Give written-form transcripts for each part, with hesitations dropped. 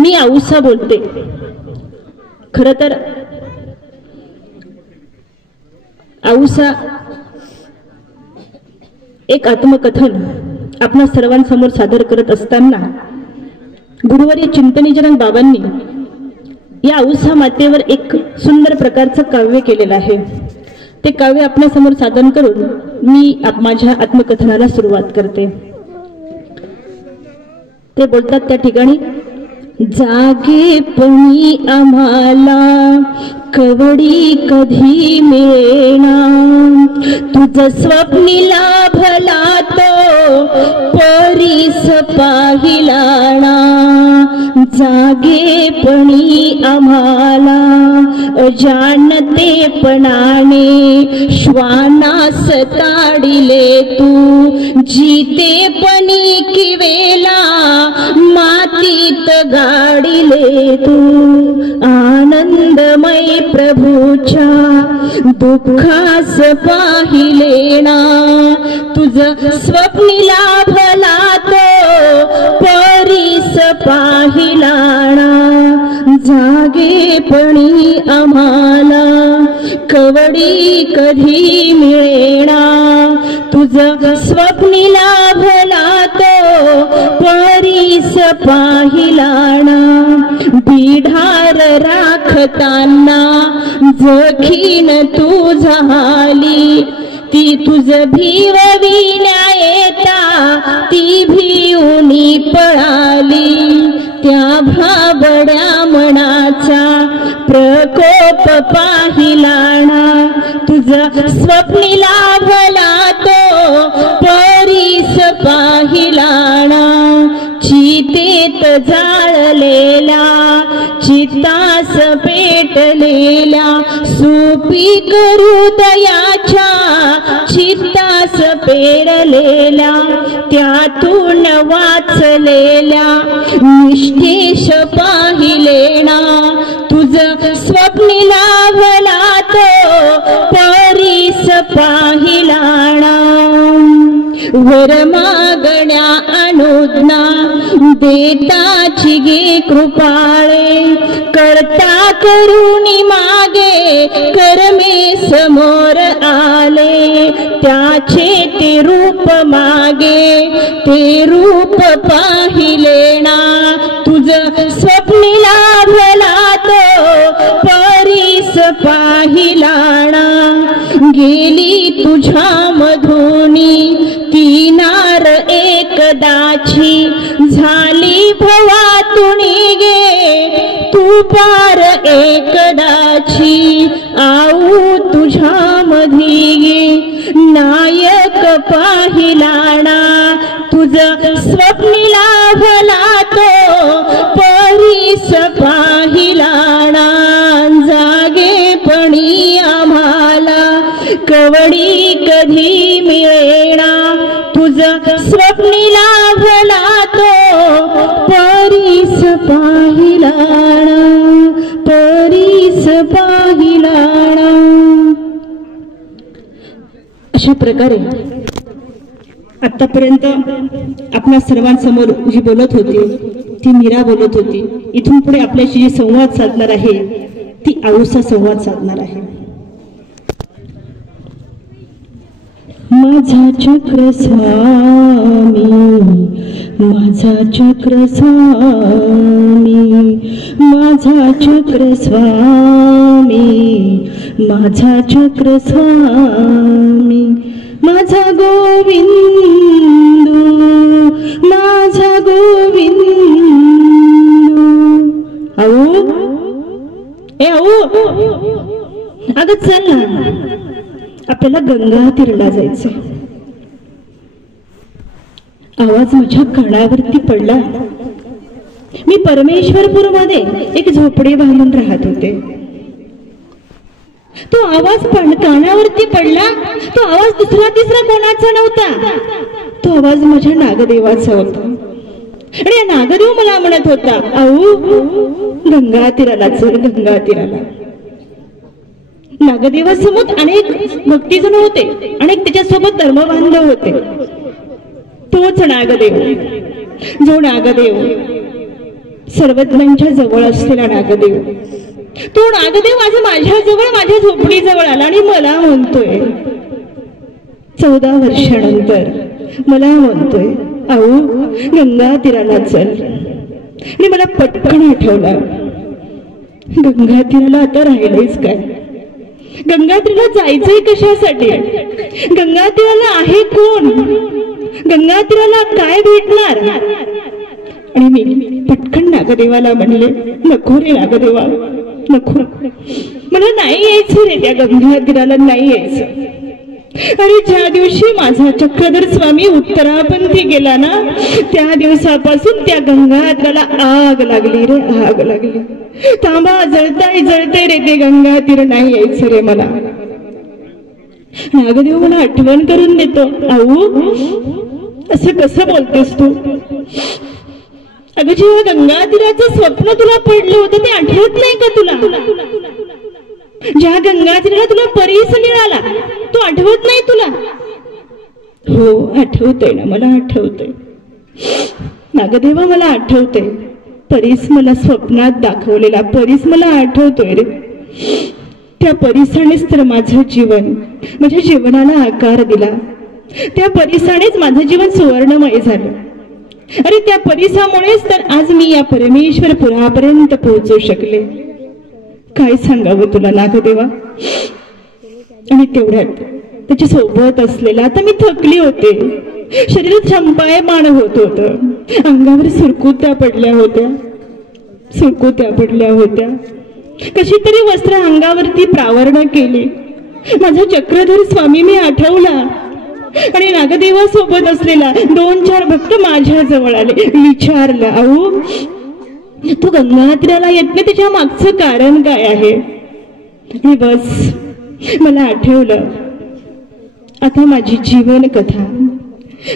मी औसा बोलते. खरं तर औसा एक आत्मकथन आपल्या सर्वांसमोर सादर करत असताना गुरुवर्य चिंतनीजनक बाबांनी या औसा मातेवर एक सुंदर प्रकारचं काव्य केलेलं आहे. ते काव्य आपल्या समोर सादर करून मी माझ्या आत्मकथनाला सुरुवात करते. ते बोलतात त्या ठिकाणी, जागेपणी आम्हाला कवडी कधी मिळेना, तुझ स्वप्नीला भला तो परीस पाहिलाना. जागेपणी आम्हाला अजाणतेपणाने श्वानास ताडिले तू, जितेपणी किवेला मातीत गाडिले तू. आनंदमय प्रभूच्या दुःखास पाहिलेना, तुझ स्वप्नीला भला तो परीस पाहिलाना. जागेपणी आम्हाला कवडी कधी मिळेना, तुझ स्वप्नीला भला तो परीस पाहिलाना. बिढार राखताना जखीन तू झाली, ती तुझ भिवविण्या येता ती भिवूनी पळाली. त्या भाबड्या मनाचा प्रकोप पाहिलाना, तुझ स्वप्नीला भला तो परीस पाहिलाना. चितेत जाळलेला चित्तास पेटलेल्या सुपीक हृदयाच्या चित्तास पेरलेल्या, त्यातून वाचलेल्या निष्ठेश पाहिलेना. तुझ स्वप्नीला भला तो परीस पाहिलाना. वर मागण्या अनुज्ञा देताची गे कृपाळे, करता करुणी मागे कर्मे समोर आले. त्याचे ते रूप मागे ते रूप पाहिलेना, तुझ स्वप्नीला भला तो परीस पाहिलाना. गेली तुझ्या मधुनी ती नार एकदाची, झाली भवातुनी गे तू पार एकदाची. आऊ तुझ्या मधी गे नायक पाहिलाना, तुझ स्वप्नीला भला तो परीस पाहिलाना. जागेपणी आम्हाला कवडी कधी मिळेना, तुझ स्वप्नीला भला तो परीस पाहिलाना, परीस पाहिलाना. अशा प्रकारे आतापर्यंत आपल्या सर्वांसमोर जी बोलत होती ती मीरा बोलत होती. इथून पुढे आपल्याशी जी संवाद साधणार आहे ती औसा संवाद साधणार आहे. माझा चक्र स्वामी, माझा चक्र स्वामी, माझा चक्र स्वामी, माझा चक्र स्वामी. माझा गोविंदू, माझा गोविंदू. आऊ ए आऊ, अगं चल ना, आपल्याला गंगा तीराला जायचं. आवाज माझ्या कानावरती पडला. मी परमेश्वरपूर मध्ये एक झोपडे बांधून राहत होते. तो आवाज कानावरती पडला. तो आवाज दुसरा तिसरा कोणाचा नव्हता. तो आवाज माझ्या नागदेवाचा होता. आणि या नागदेव मला म्हणत होता, आऊ गंगा तीराला चल, गंगा तीराला. नागदेवासमोर अनेक भक्तीजन होते, अनेक त्याच्यासोबत धर्मबांधव होते. तोच नागदेव, जो नागदेव सर्वज्ञांच्या जवळ असलेला नागदेव, तो नागदेव माझ्या जवळ, माझ्या झोपडीजवळ आला आणि मला म्हणतोय, 14 वर्षानंतर मला म्हणतोय, आऊ गंगा तीराला चल. आणि मला पटकन आठवलं, गंगा तीराला आता राहिलंच काय? गंगा तीराला जायचंय कशासाठी? गंगा तीराला आहे कोण? गंगा तीराला काय भेटणार? आणि मी पटकन नागदेवाला म्हणले, नको रे नागदेवा, नको, मला नाही यायचं रे त्या गंगा तीराला, नाही यायचं. आणि ज्या दिवशी माझा चक्रधर स्वामी उत्तरापंथी गेला ना, त्या दिवसापासून त्या गंगातीराला आग लागली रे, आग लागली. तांबा जळताय जळताय रे ते गंगा तीर, नाही यायचं रे मला. नागदेव मला आठवण करून देतो, आऊ असं कसं बोलतेस तू? अगं जेव्हा गंगा तीराचं स्वप्न तुला पडलं होतं ते आठवत नाही का तुला? ज्या गंगा तीराला तुला परीस मिळाला तो आठवत नाही तुला? हो आठवतंय ना, मला आठवतंय नागदेवा, मला आठवतंय. परीस मला स्वप्नात दाखवलेला परीस मला आठवतोय रे. त्या परीसानेच तर माझं जीवन, माझ्या जीवनाला आकार दिला. त्या परीसानेच माझं जीवन सुवर्णमय झालं. अरे त्या परीसामुळेच तर आज मी या परमेश्वर पुरापर्यंत पोहोचू शकले. काय सांगावं तुला नागदेवा. आणि तेवढ्यात त्याच्या सोबत असलेला, आता मी थकली होते, शरीर छंपायमान होत होतं, अंगावर सुरकुत्या पडल्या होत्या, सुरकुत्या पडल्या होत्या. कशी तरी वस्त्र अंगावरती प्रावरण केली. माझा चक्रधर स्वामी मी आठवला आणि नागदेवा सोबत असलेला 2-4 भक्त माझ्या जवळ आले. विचारलं, आऊ तू गंगा तीराला येत नाही, त्याच्या मागचं कारण काय आहे? आणि बस मला आठवलं, आता माझी जीवन कथा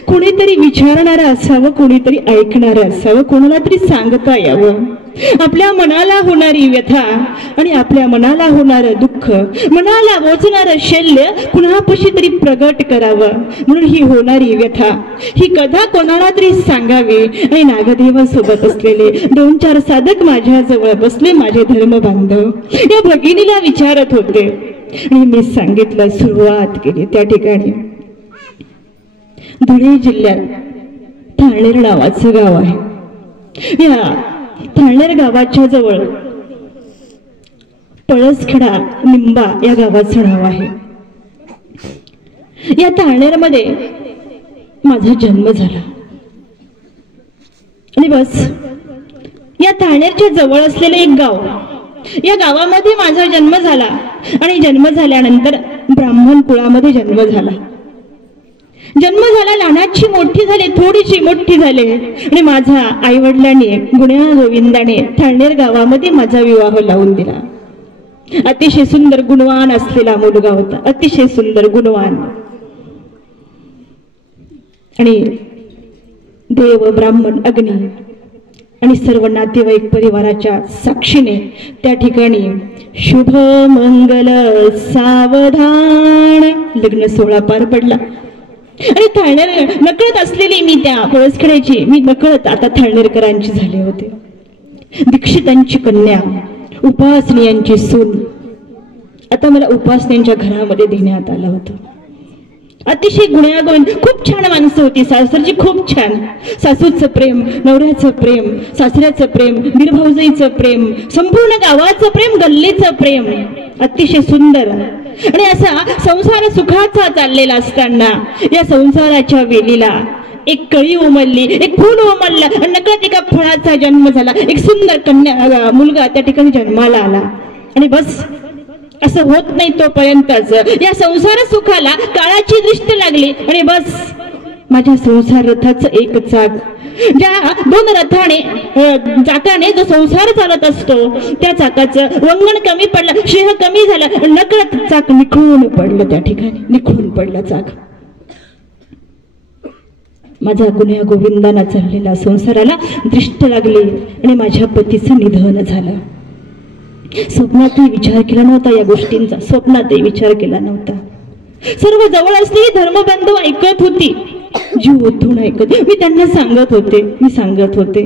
कोणीतरी विचारणारं असावं, कोणीतरी ऐकणारं असावं, कोणाला तरी सांगता यावं. आपल्या मनाला होणारी व्यथा आणि आपल्या मनाला होणारं दुःख, मनाला बोचणारं शल्य कुणापाशी तरी प्रगट करावं, म्हणून ही होणारी व्यथा, ही कथा कोणाला तरी सांगावी. आणि नागदेवासोबत असलेले 2-4 साधक माझ्या जवळ बसले, माझे धर्म बांधव या भगिनीला विचारत होते. आणि मी सांगितलं, सुरुवात केली. त्या ठिकाणी धुळे जिल्ह्यात थाळनेर नावाचं गाव आहे. या थाळनेर गावाच्या जवळ पळसखेडा निंबा या गावाचं नाव आहे. या थाळनेर मध्ये माझा जन्म झाला. आणि बस या थाळनेरच्या जवळ असलेलं एक गाव, या गावामध्ये माझा जन्म झाला. आणि जन्म झाल्यानंतर ब्राह्मण कुळामध्ये जन्म झाला. जन्म झाला, लहानाची मोठी झाले, थोडीशी मोठी झाले. आणि माझ्या आई वडिलांनी गुण्या गोविंदाने थाळनेर गावामध्ये माझा विवाह लावून दिला. अतिशय सुंदर गुणवान असलेला मुलगा होता, अतिशय सुंदर गुणवान. आणि देव ब्राह्मण अग्नी आणि सर्व नातेवाईक परिवाराच्या साक्षीने त्या ठिकाणी शुभ मंगल सावधान लग्न सोहळा पार पडला. आणि थाळनेर नकळत असलेली मी त्या पळसखेड्याची, मी नकळत आता थाळनेरकरांची झाले होते. दीक्षितांची कन्या, उपासनीयांची सून, आता मला उपासनीयांच्या घरामध्ये देण्यात आलं होतं. अतिशय गुण्यागोविंद, खूप छान माणसं होती. सासरची खूप छान, सासूचं प्रेम, नवऱ्याचं प्रेम, सासऱ्याचं प्रेम, दीरभाऊजाईचं प्रेम, संपूर्ण गावाचं प्रेम, गल्लीचं प्रेम, अतिशय सुंदर. आणि असा संसार सुखाचा चाललेला असताना या संसाराच्या वेलीला एक कळी उमलली, एक फूल उमललं, नकळत एका फळाचा जन्म झाला. एक सुंदर कन्या मुलगा त्या ठिकाणी जन्माला आला. आणि बस असं होत नाही तोपर्यंतच या संसार सुखाला काळाची दृष्टी लागली. आणि बस माझ्या संसार रथाचं एक चाक, ज्या 2 रथाने चाकाने जो संसार चालत असतो त्या चाकाचं वंगण कमी पडलं, शेह कमी झालं, नकळत चाक निखळून पडलं. त्या ठिकाणी निखळून पडलं चाक. माझा गुन्ह्या गोविंदाना चाललेला संसाराला दृष्ट लागली आणि माझ्या पतीचं निधन झालं. स्वप्नातही विचार केला नव्हता या गोष्टींचा, स्वप्नातही विचार केला नव्हता. सर्व जवळ असलेली धर्मबंधू ऐकत होती. जीव ओतून ऐकत मी त्यांना सांगत होते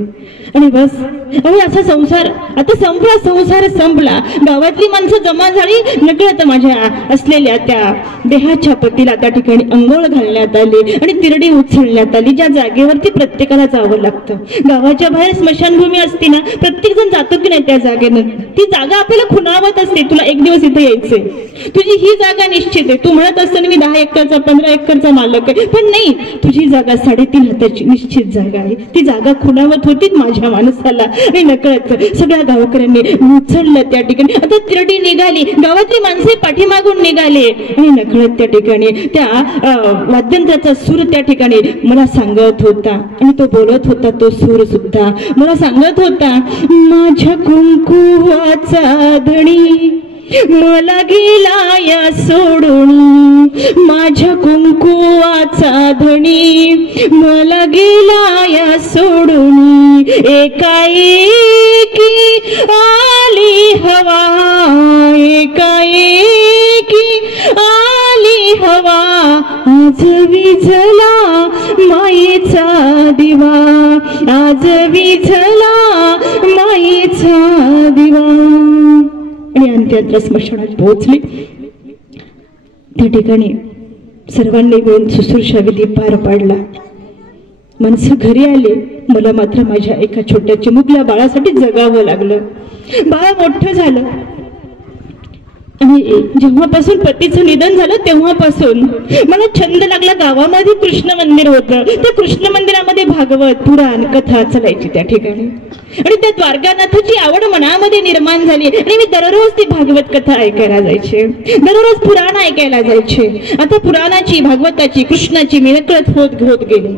आणि बस अहो असा संसार आता संपला, संसार संपला. गावातली माणसं जमा झाली, नकळत माझ्या असलेल्या त्या देहाच्या पतीला त्या ठिकाणी अंघोळ घालण्यात आली आणि तिरडी उचलण्यात आली, ज्या जागेवरती प्रत्येकाला जावं लागतं. गावाच्या बाहेर स्मशानभूमी असते ना, प्रत्येक जण जातो की नाही त्या जागेनं, ती जागा आपल्याला खुणावत असते. तुला एक दिवस इथे यायचंय, तुझी ही जागा निश्चित आहे. तू म्हणत असताना मी 10 एकरचा 15 एकरचा मालक आहे, पण नाही, तुझी जागा 3.5 हाताची निश्चित जागा आहे. ती जागा खुणावत होती माझ्या माणसाला आणि नकळत सगळ्या गावकऱ्यांनी उचललं त्या ठिकाणी. आता तिरडी निघाली, गावातली माणसे पाठीमागून निघाले आणि नकळत त्या ठिकाणी त्या वाद्यंत्राचा सूर त्या ठिकाणी मला सांगत होता आणि तो बोलत होता. तो सूर सुद्धा मला सांगत होता, माझ्या कुंकुवाचा धणी मला गेला या सोडून, माझ्या कुंकुवाचा धणी मला गेला या सोडून, एकाएकी आली हवा, एकाएकी आली हवा, आज विझला मायेचा दिवा, आज विझला मायेचा दिवा. आणि अंत्ययात्रा स्मशानात पोहोचली. त्या ठिकाणी सर्वांनी मिळून शुश्रूषा विधी पार पाडला. माणसं घरी आले, मला मात्र माझ्या एका छोट्या चिमुकल्या बाळासाठी जगावं लागलं. बाळ मोठं झालं आणि जेव्हापासून पतीचं निधन झालं तेव्हापासून मला छंद लागला. गावामध्ये कृष्ण मंदिर होतं, त्या कृष्ण मंदिरामध्ये भागवत पुराण कथा चालायची त्या ठिकाणी आणि त्या द्वारकानाथाची आवड मनामध्ये निर्माण झाली आणि मी दररोज ती भागवत कथा ऐकायला जायचे, दररोज पुराण ऐकायला जायचे. आता पुराणाची, भागवताची, कृष्णाची मी नकळत होत गेले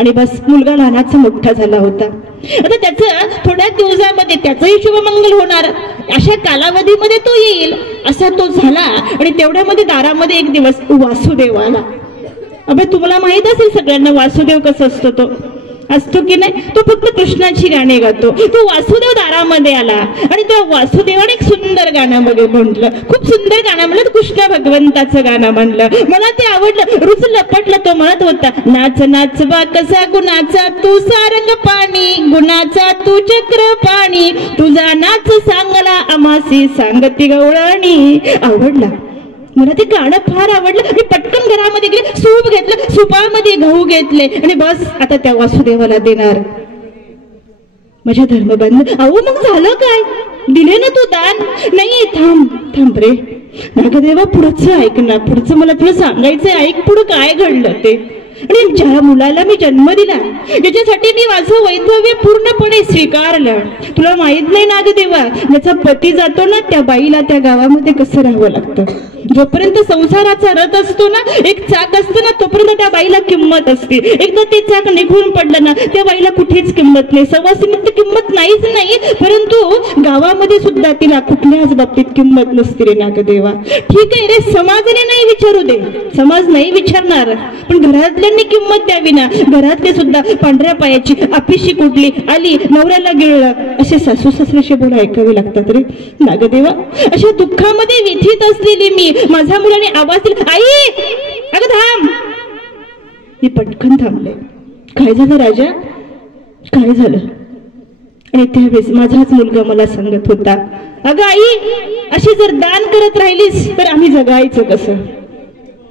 आणि बस मुलगा लहानाचा मोठा झाला होता. आता त्याचं थोड्या दिवसामध्ये त्याचंही शुभमंगल होणार, अशा कालावधीमध्ये तो येईल असा तो झाला. आणि तेवढ्यामध्ये दारामध्ये एक दिवस वासुदेव आला. अबे तुम्हाला माहित असेल सगळ्यांना वासुदेव कसा असतो, तो असतो की नाही, तो फक्त कृष्णाची गाणी गातो. तो वासुदेव दारामध्ये आला आणि त्या वासुदेवाने एक सुंदर गाणं म्हटलं, खूप सुंदर गाणं म्हणलं, कृष्ण भगवंताचं गाणं म्हणलं. मला ते आवडलं, रुचलं पटलं. तो म्हणत होता, नाच नाच बा कसा गुणाचा तू सारंग पाणी, गुणाचा तू चक्र पाणी, तुझा नाच सांगला आमासी सांगती गवळणी. आवडला मला ते गाणं, फार आवडलं. मी पटकन घरामध्ये गेले, सूप घेतलं, सुपामध्ये गहू घेतले आणि बस आता त्या वासुदेवाला देणार. माझ्या धर्मबंध, अहो मग झालं काय, दिले ना तू दान? नाही, थांब रे नागदेवा, पुढचं ऐक ना, पुढचं मला तुला सांगायचंय, ऐक पुढं काय घडलं ते. आणि ज्या मुलाला मी जन्म दिला, ज्याच्यासाठी मी माझं वैधव्य पूर्णपणे स्वीकारलं, तुला माहित नाही नागदेवा, ज्याचा पती जातो ना त्या बाईला त्या गावामध्ये कसं राहावं लागतं. जोपर्यंत संसाराचा रथ असतो ना, एक चाक असतं ना, तोपर्यंत त्या बाईला किंमत असते. एकदा ते चाक निघून पडलं ना, त्या बाईला कुठेच किंमत नाही. सवासिनीत किंमत नाहीच नाही, परंतु गावामध्ये सुद्धा तिला कुठल्याच बाबतीत किंमत नसते रे नागदेवा. ठीक आहे रे, समाजाने नाही विचारू दे, समाज नाही विचारणार, पण घरातल्यांनी किंमत द्यावी ना. घरातले सुद्धा पांढऱ्या पायाची, अपिशी कुठली आली, नवऱ्याला गिळलं, असे सासू सासऱ्याशी बोल ऐकावे लागतात रे नागदेवा. अशा दुःखामध्ये व्यथित असलेली मी, माझ्या मुलाने आवाज दिला, आई अगं थांब. मी पटकन थांबले. काय झालं राजा, काय झालं? आणि त्यावेळेस माझाच मुलगा मला सांगत होता, अगं आई, अशी जर दान करत राहिलीस तर आम्ही जगायचं कसं?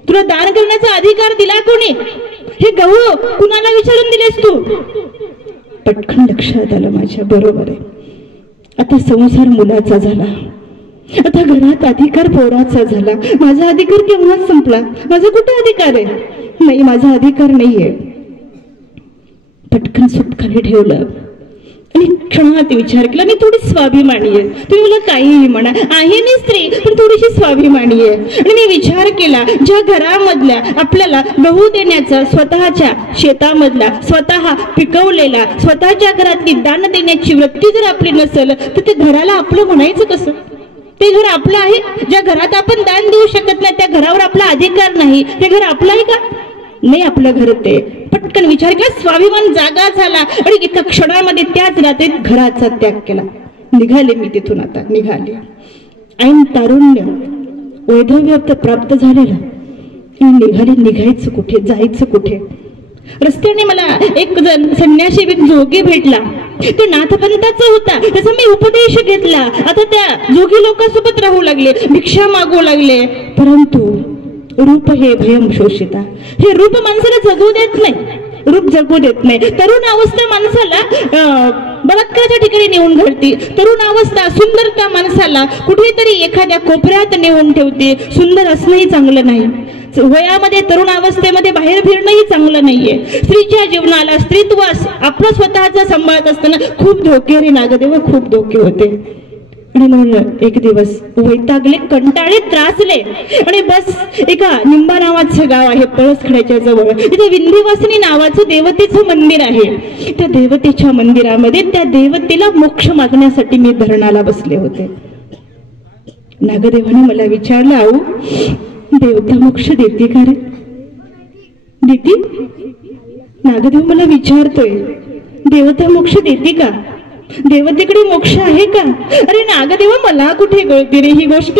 तुला दान करण्याचा अधिकार दिला कोणी? हे गहू कुणाला विचारून दिलेस तू? पटकन लक्षात आलं माझ्या, बरोबर आहे, आता संसार मुलाचा झाला, आता घरात अधिकार पोराचा झाला. माझा अधिकार केव्हा संपला? माझा कुठे अधिकार आहे? नाही, माझा अधिकार नाहीये. पटकन सूप खाली ठेवलं आणि क्षणात विचार केला, मी थोडी स्वाभिमानी आहे. तुम्ही मला काहीही म्हणा, आहे मी स्त्री पण थोडीशी स्वाभिमानी आहे. आणि मी विचार केला, ज्या घरामधल्या आपल्याला गहू देण्याचा, स्वतःच्या शेतामधला, स्वतः पिकवलेला, स्वतःच्या घरातली दान देण्याची वृत्ती जर आपली नसेल तर ते घराला आपलं म्हणायचं कसं? ते घर आपलं आहे. ज्या घरात आपण दान देऊ शकत नाही, त्या घरावर आपला अधिकार नाही, ते घर आपलं आहे का? नाही, आपलं घर ते. पटकन विचार केला, स्वाभिमान जागा झाला आणि एका क्षणामध्ये त्याच रात्रीत घराचा त्याग केला. निघाले मी तिथून, आता निघाले. ऐन तारुण्य, वैधव्य प्राप्त झालेलं, निघाले. निघायचं कुठे, जायचं कुठे? रस्त्याने मला एक जण संन्यासी जोगी भेटला, तो नाथपंथाचा होता, त्याचा मी उपदेश घेतला. आता त्या जोगी लोकांसोबत राहू लागले, भिक्षा मागू लागले. परंतु रूप हे भयम शोषिता, हे रूप माणसाला जगू देत नाही, रूप जगू देत नाही. तरुण अवस्था माणसाला बलात्काराच्या ठिकाणी नेऊन घालते. तरुण अवस्था सुंदरता माणसाला कुठेतरी एखाद्या कोपऱ्यात नेऊन ठेवते. सुंदर असणंही चांगलं नाही. वयामध्ये तरुण अवस्थेमध्ये बाहेर फिरणंही चांगलं नाहीये. स्त्रीच्या जीवनाला स्त्रीत्व आपलं स्वतःच सांभाळत असताना खूप धोके रे नागदेव, खूप धोके होते. आणि म्हणून एक दिवस वैतागले, कंटाळे, त्रासले आणि बस एका निंबा नावाचं गाव आहे पळसखेड्याच्या जवळ, तिथे विंध्यवासिनी नावाचं देवतेचं मंदिर आहे. त्या देवतेच्या मंदिरामध्ये त्या देवतेला मोक्ष मागण्यासाठी मी धरणाला बसले होते. नागदेवाने मला विचारलं, आऊ देवता मोक्ष देते का रे? देते? नागदेव मला विचारतोय, देवता मोक्ष देते का? देवतेकडे मोक्ष आहे का? अरे नागदेवा, मला कुठे कळते रे ही गोष्ट?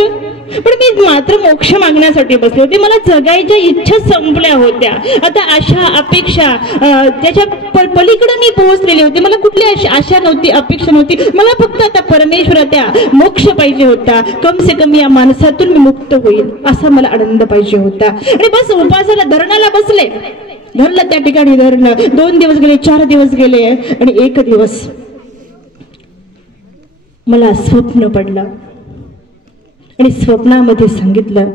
पण मी मात्र मोक्ष मागण्यासाठी बसले होते. मला जगायच्या इच्छा संपल्या होत्या. आता आशा अपेक्षा त्याच्या पलीकडे मी पोहोचलेली होती. मला कुठली आशा नव्हती, अपेक्षा नव्हती. मला फक्त आता परमेश्वराच्या मोक्ष पाहिजे होता. कम से कम या माणसातून मी मुक्त होईल असा मला आनंद पाहिजे होता. आणि बस उपासाला धरणाला बसले. धरलं त्या ठिकाणी धरणं. 2 दिवस गेले, 4 दिवस गेले आणि एक दिवस मला स्वप्न पडलं आणि स्वप्नामध्ये सांगितलं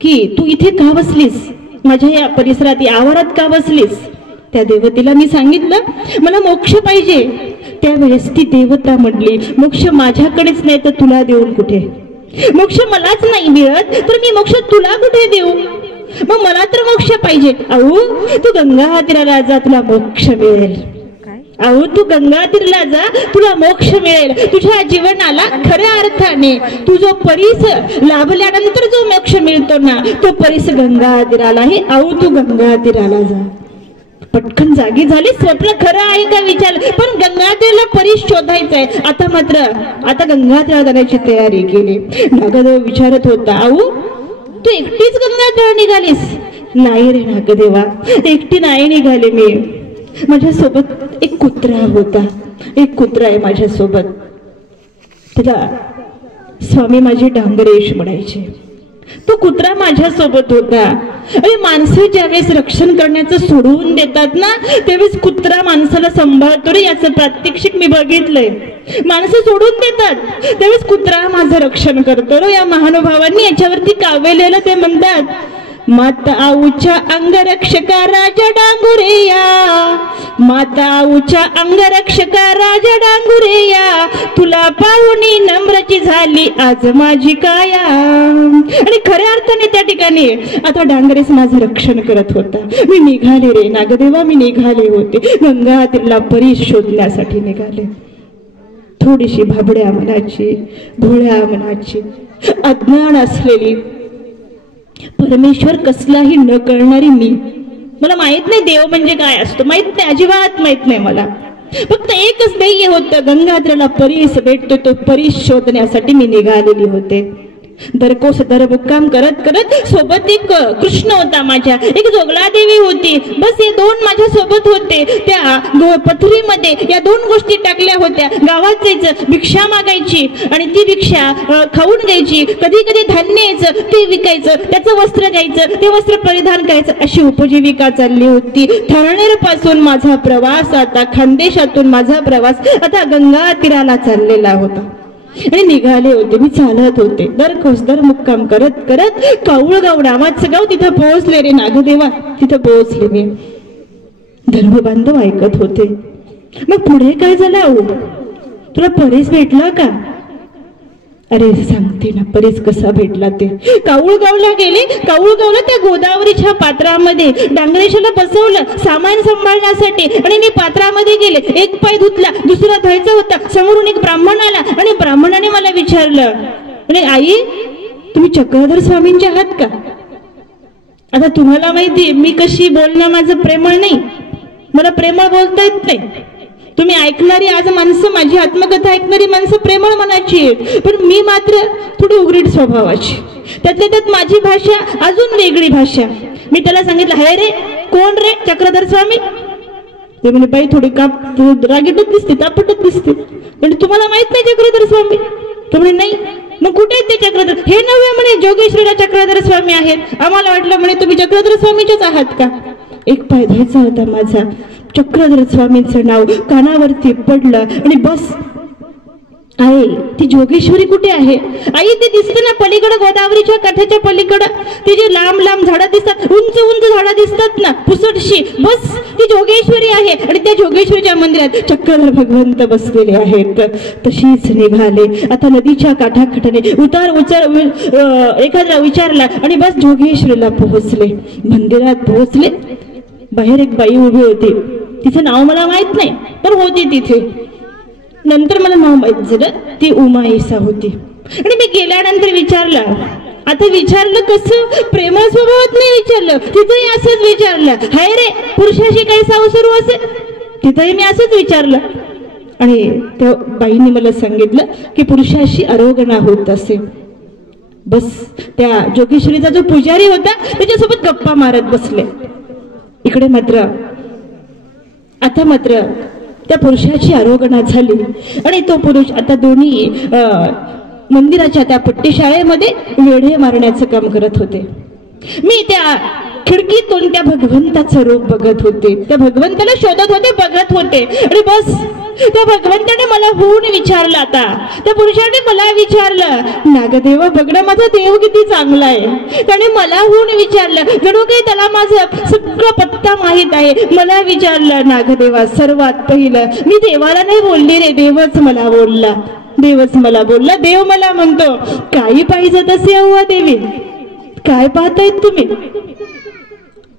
की तू इथे का बसलीस, माझ्या या परिसरात या आवारात का बसलीस? त्या देवतेला मी सांगितलं मला मोक्ष पाहिजे. त्यावेळेस ती देवता म्हटली, मोक्ष माझ्याकडेच नाही तर तुला देऊन कुठे? मोक्ष मलाच नाही मिळत तर मी मोक्ष तुला कुठे देऊ? मग मला तर मोक्ष पाहिजे. अहो तू गंगा तीराला जा, तुला मोक्ष मिळेल. अहो तू गंगा तीराला जा, तुला मोक्ष मिळेल. तुझ्या जीवनाला खऱ्या अर्थाने तू जो परीस लाभल्यानंतर जो मोक्ष मिळतो ना, तो परीस गंगा तीरालाही. अहो तू गंगा तीराला जा. पटकन जागी झाली. स्वप्न खरं आहे का विचार, पण गंगा तीराला परीस शोधायचंय. आता गंगा तीराला जाण्याची तयारी केली. नागदेव विचारत होता, अहो तू एकटीच गंगा तीराला निघालीस? नाही रे नागदेवा, एकटी नाही निघाले मी. माझ्यासोबत एक कुत्रा होता. एक कुत्रा आहे माझ्यासोबत. त्याला स्वामी माझे डांगरेश म्हणायचे. तो कुत्रा माझ्यासोबत होता. अरे माणसं ज्यावेळेस रक्षण करण्याचं सोडून देतात ना, त्यावेळेस कुत्रा माणसाला सांभाळतो रे. याचं प्रात्यक्षिक मी बघितलंय. माणसं सोडून देतात त्यावेळेस कुत्रा माझं रक्षण करतो रे. या महानुभावांनी याच्यावरती काव्य लिहिलं. ते म्हणतात, माता आऊच्या अंगरक्षका राजा डांगुरेया, माता आऊच्या अंगरक्षका राजा डांगुरेया, तुला पाहुणी नम्रची झाली आज माझी काया. आणि खऱ्या अर्थाने त्या ठिकाणी आता डांगरेस माझं रक्षण करत होता. मी निघाले रे नागदेवा, मी निघाले होते. गंगा तीराला परीस शोधण्यासाठी निघाले. थोडीशी भाबड्या मनाची, भोळ्या मनाची, अज्ञान असलेली, परमेश्वर कसलाही न कळणारी मी. मला माहित नाही देव म्हणजे काय असतो, माहित नाही, अजिबात माहित नाही मला. फक्त एकच ध्येय होतं, गंगा तीराला परीस भेटतो, तो परीस शोधण्यासाठी मी निघालेली होते. दरकोस दरमुक्काम करत करत सोबत एक कृष्ण होता माझ्या, एक जोगला देवी होती. बस हे 2 माझ्या सोबत होते. त्या पथरीमध्ये या 2 गोष्टी टाकल्या होत्या. गावात जायचं, भिक्षा मागायची आणि ती भिक्षा खाऊन घ्यायची. कधी कधी धान्य यायचं, ते विकायचं, त्याचं वस्त्र घ्यायचं, ते वस्त्र परिधान करायचं, अशी उपजीविका चालली होती. थळनेर पासून माझा प्रवास, आता खानदेशातून माझा प्रवास आता गंगा तीराला चाललेला होता. आणि निघाले होते, मी चालत होते. दरकोस दर मुक्काम करत करत काऊळगाव नावाचं गाव, तिथं पोहोचले रे नागदेवा. तिथं पोहोचले मी. धर्मबांधव ऐकत होते. मग पुढे काय झालं? तुला परीस भेटला का? अरे सांगते ना परीस कसा भेटला ते. काऊळगावला गेले. काऊळगावला त्या गोदावरीच्या पात्रामध्ये डांगरेशाला बसवलं सामान सांभाळण्यासाठी. आणि मी पात्रामध्ये गेले. एक पाय धुतला, दुसरा धुवायचा होता. समोरून एक ब्राह्मण आला आणि ब्राह्मणाने मला विचारलं, अरे आई तुम्ही चक्रधर स्वामींचे आहात का? आता तुम्हाला माहिती मी कशी बोलणं माझं प्रेमळ नाही. मला प्रेमळ बोलता येत नाही. तुम्ही ऐकणारी आज माणसं, माझी आत्मकथा ऐकणारी माणसं प्रेमळ मनाची आहेत, पण मी मात्र थोडी उघडीट स्वभावाची. त्यातल्या त्यात माझी भाषा अजून वेगळी भाषा. मी त्याला सांगितलं, हाय रे कोण रे चक्रधर स्वामी? ते म्हणे बाई थोडी रागीटच दिसते, तापटच दिसते, म्हणजे तुम्हाला माहित नाही चक्रधर स्वामी? तो म्हणे नाही. मग कुठे आहेत ते चक्रधर? हे नव्हे म्हणे जोगेश्वरीला चक्रधर स्वामी आहेत, आम्हाला वाटलं म्हणे तुम्ही चक्रधर स्वामीचेच आहात का? एक पाय धुवायचा होता माझा, चक्रधर स्वामींचं नाव कानावरती पडलं आणि बस. आई ती जोगेश्वरी कुठे आहे? आई ते दिसते ना पलीकडे, गोदावरीच्या काठाच्या पलीकडं, ती जी लांब लांब झाडं दिसतात, उंच उंच झाडं दिसतात ना, पुसटशी, बस ती जोगेश्वरी आहे. आणि त्या जोगेश्वरीच्या मंदिरात चक्रधर भगवंत बसलेले आहेत. तशीच निघाले. आता नदीच्या काठाकाठाने एखादा विचारला आणि बस जोगेश्वरीला पोहोचले. मंदिरात पोहोचले. बाहेर एक बाई उभी होती, तिचं नाव मला माहित नाही पण होती तिथे. नंतर मला नाव माहित झालं, ती उमाईसा होती. आणि मी गेल्यानंतर विचारलं. आता विचारलं कसं? प्रेमळ स्वभावात नाही विचारलं, तिथंही असंच विचारलं, हाय रे पुरुषाशी काही सावसरू असेल? तिथंही मी असंच विचारलं. आणि त्या बाईने मला सांगितलं की पुरुषाशी आरोगणा होत असे. बस त्या जोगेश्वरीचा जो पुजारी होता त्याच्यासोबत गप्पा मारत बसले. इकडे मात्र आता मात्र त्या पुरुषाची आरोगणा झाली आणि तो पुरुष आता दोन्ही मंदिराच्या त्या पट्टीशाळेमध्ये वेढे मारण्याचं काम करत होते. मी त्या खिडकीतून त्या भगवंताचं रूप बघत होते, त्या भगवंताला शोधत होते, बघत होते. आणि बस त्या भगवंताने मला होऊन विचारलं. आता त्या पुरुषाने मला विचारलं, नागदेवा बघ ना माझा देव किती चांगला आहे. त्याने मला होऊन विचारलं, जणू काही त्याला माझं सगळं पत्ता माहित आहे. मला विचारलं, नागदेवा सर्वात पहिलं मी देवाला नाही बोलली रे, देवच मला बोलला, देवच मला बोलला. देव मला म्हणतो, काही पाहिजे तसे अव्वा देवी, काय पाहतायत तुम्ही?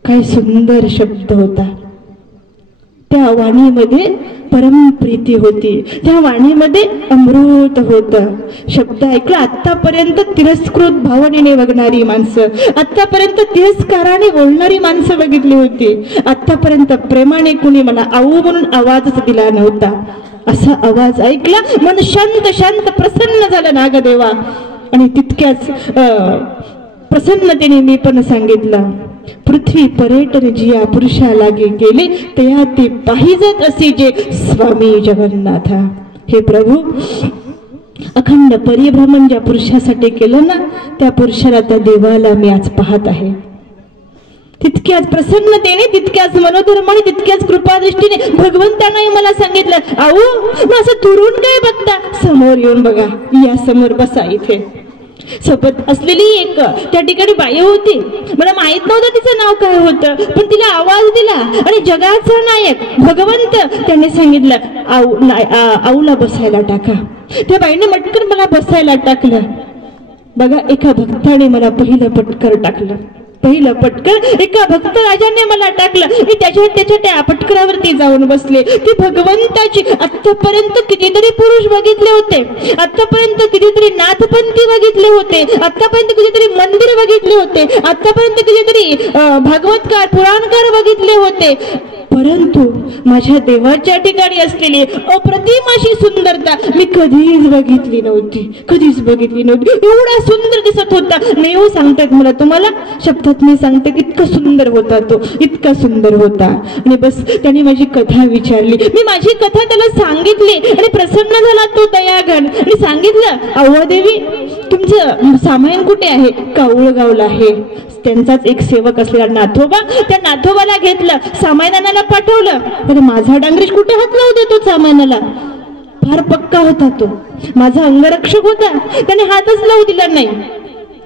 काय सुंदर शब्द होता. त्या वाणीमध्ये परमप्रीती होती, त्या वाणीमध्ये अमृत होत. शब्द ऐकला. आतापर्यंत तिरस्कृत भावनेने बघणारी माणसं, आतापर्यंत तिरस्काराने बोलणारी माणसं बघितली होती. आतापर्यंत प्रेमाने कुणी मला आऊ म्हणून आवाजच दिला नव्हता. असा आवाज ऐकला, मन शांत शांत प्रसन्न झालं नागदेवा. आणि तितक्याच प्रसन्नतेने मी पण सांगितलं, पृथ्वी पर्यटन जिया पुरुषा लागे केले तया ते पाहिजत असे जे स्वामी जगन्नाथा. हे प्रभू, अखंड परिभ्रमण ज्या पुरुषासाठी केलं ना, त्या पुरुषाला, त्या देवाला मी आज पाहत आहे. तितक्याच प्रसन्नतेने, तितक्याच मनोधर्माने, तितक्याच कृपादृष्टीने भगवंतांनाही मला सांगितलं, आऊ मग असं दुरून काय बघता, समोर येऊन बघा, या समोर बसा. इथे सोबत असलेली एक त्या ठिकाणी बाई होती. मला माहित नव्हतं तिचं नाव काय होतं, पण तिला आवाज दिला आणि जगाचा नायक भगवंत त्याने सांगितलं, आऊला बसायला टाका. त्या बाईने मटकन मला बसायला टाकलं. बघा, एका भक्ताने मला पहिलं पटकर टाकलं. पहिलं पटकर एका भक्त राजाने मला टाकलं. मी त्याच्या त्या पटकरावरती जाऊन बसले. ती भगवंताची आतापर्यंत कितीतरी पुरुष बघितले होते, आतापर्यंत कितीतरी नाथपंथी बघितले होते, आतापर्यंत कितीतरी मंदिर बघितले होते, आतापर्यंत कितीतरी भागवतकार पुराणकार बघितले होते, परंतु माझ्या देवाच्या ठिकाणी असलेली अप्रतिम अशी सुंदरता मी कधीच बघितली नव्हती, कधीच बघितली नव्हती. एवढा सुंदर दिसत होता. नाही हो, सांगतात मला, तुम्हाला शब्दात मी सांगते, इतका सुंदर होता तो, इतका सुंदर होता. आणि बस त्याने माझी कथा विचारली. मी माझी कथा त्याला सांगितली आणि प्रसन्न झाला तो दयागण. आणि सांगितलं, अव्वा देवी तुमचं सामान कुठे आहे? काऊळगावला आहे. त्यांचाच एक सेवक असलेला नाथोबा, त्या नाथोबाला घेतलं, सामानाला पाठवलं. तर माझा डांगरेश कुठे हात लावू देतो सामानाला? फार पक्का होता तो, माझा अंगरक्षक होता, त्याने हातच लावू दिला नाही.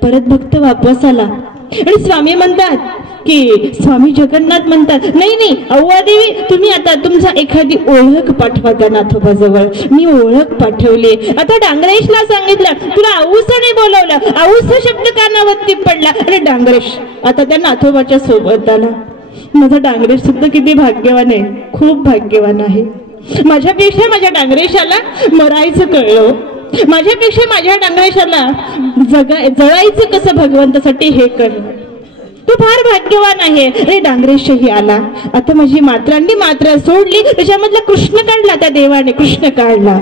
परत भक्त वापस आला आणि स्वामी म्हणतात की, स्वामी जगन्नाथ म्हणतात, नाही नाही अव्वा देवी तुम्ही आता तुमचा एखादी ओळख पाठवा त्या नाथोबाजवळ. मी ओळख पाठवली. आता डांगरेशला सांगितलं, तुला आऊसाने बोलवलं. आऊसा शब्द कानावरती पडला आणि डांगरेश आता त्या नाथोबाच्या सोबत आला. माझा डांगरेश सुद्धा किती भाग्यवान आहे, खूप भाग्यवान आहे. माझ्यापेक्षा माझ्या डांगरेशाला मरायचं कळलं, माझ्यापेक्षा माझ्या डांगरेशाला जळायचं कसं भगवंतासाठी हे कळलं. तो फार भाग्यवान आहे. अरे डांगरेशही आला. आता माझी मात्रांनी मात्रा सोडली, त्याच्यामधला कृष्ण काढला, त्या देवाने कृष्ण काढला.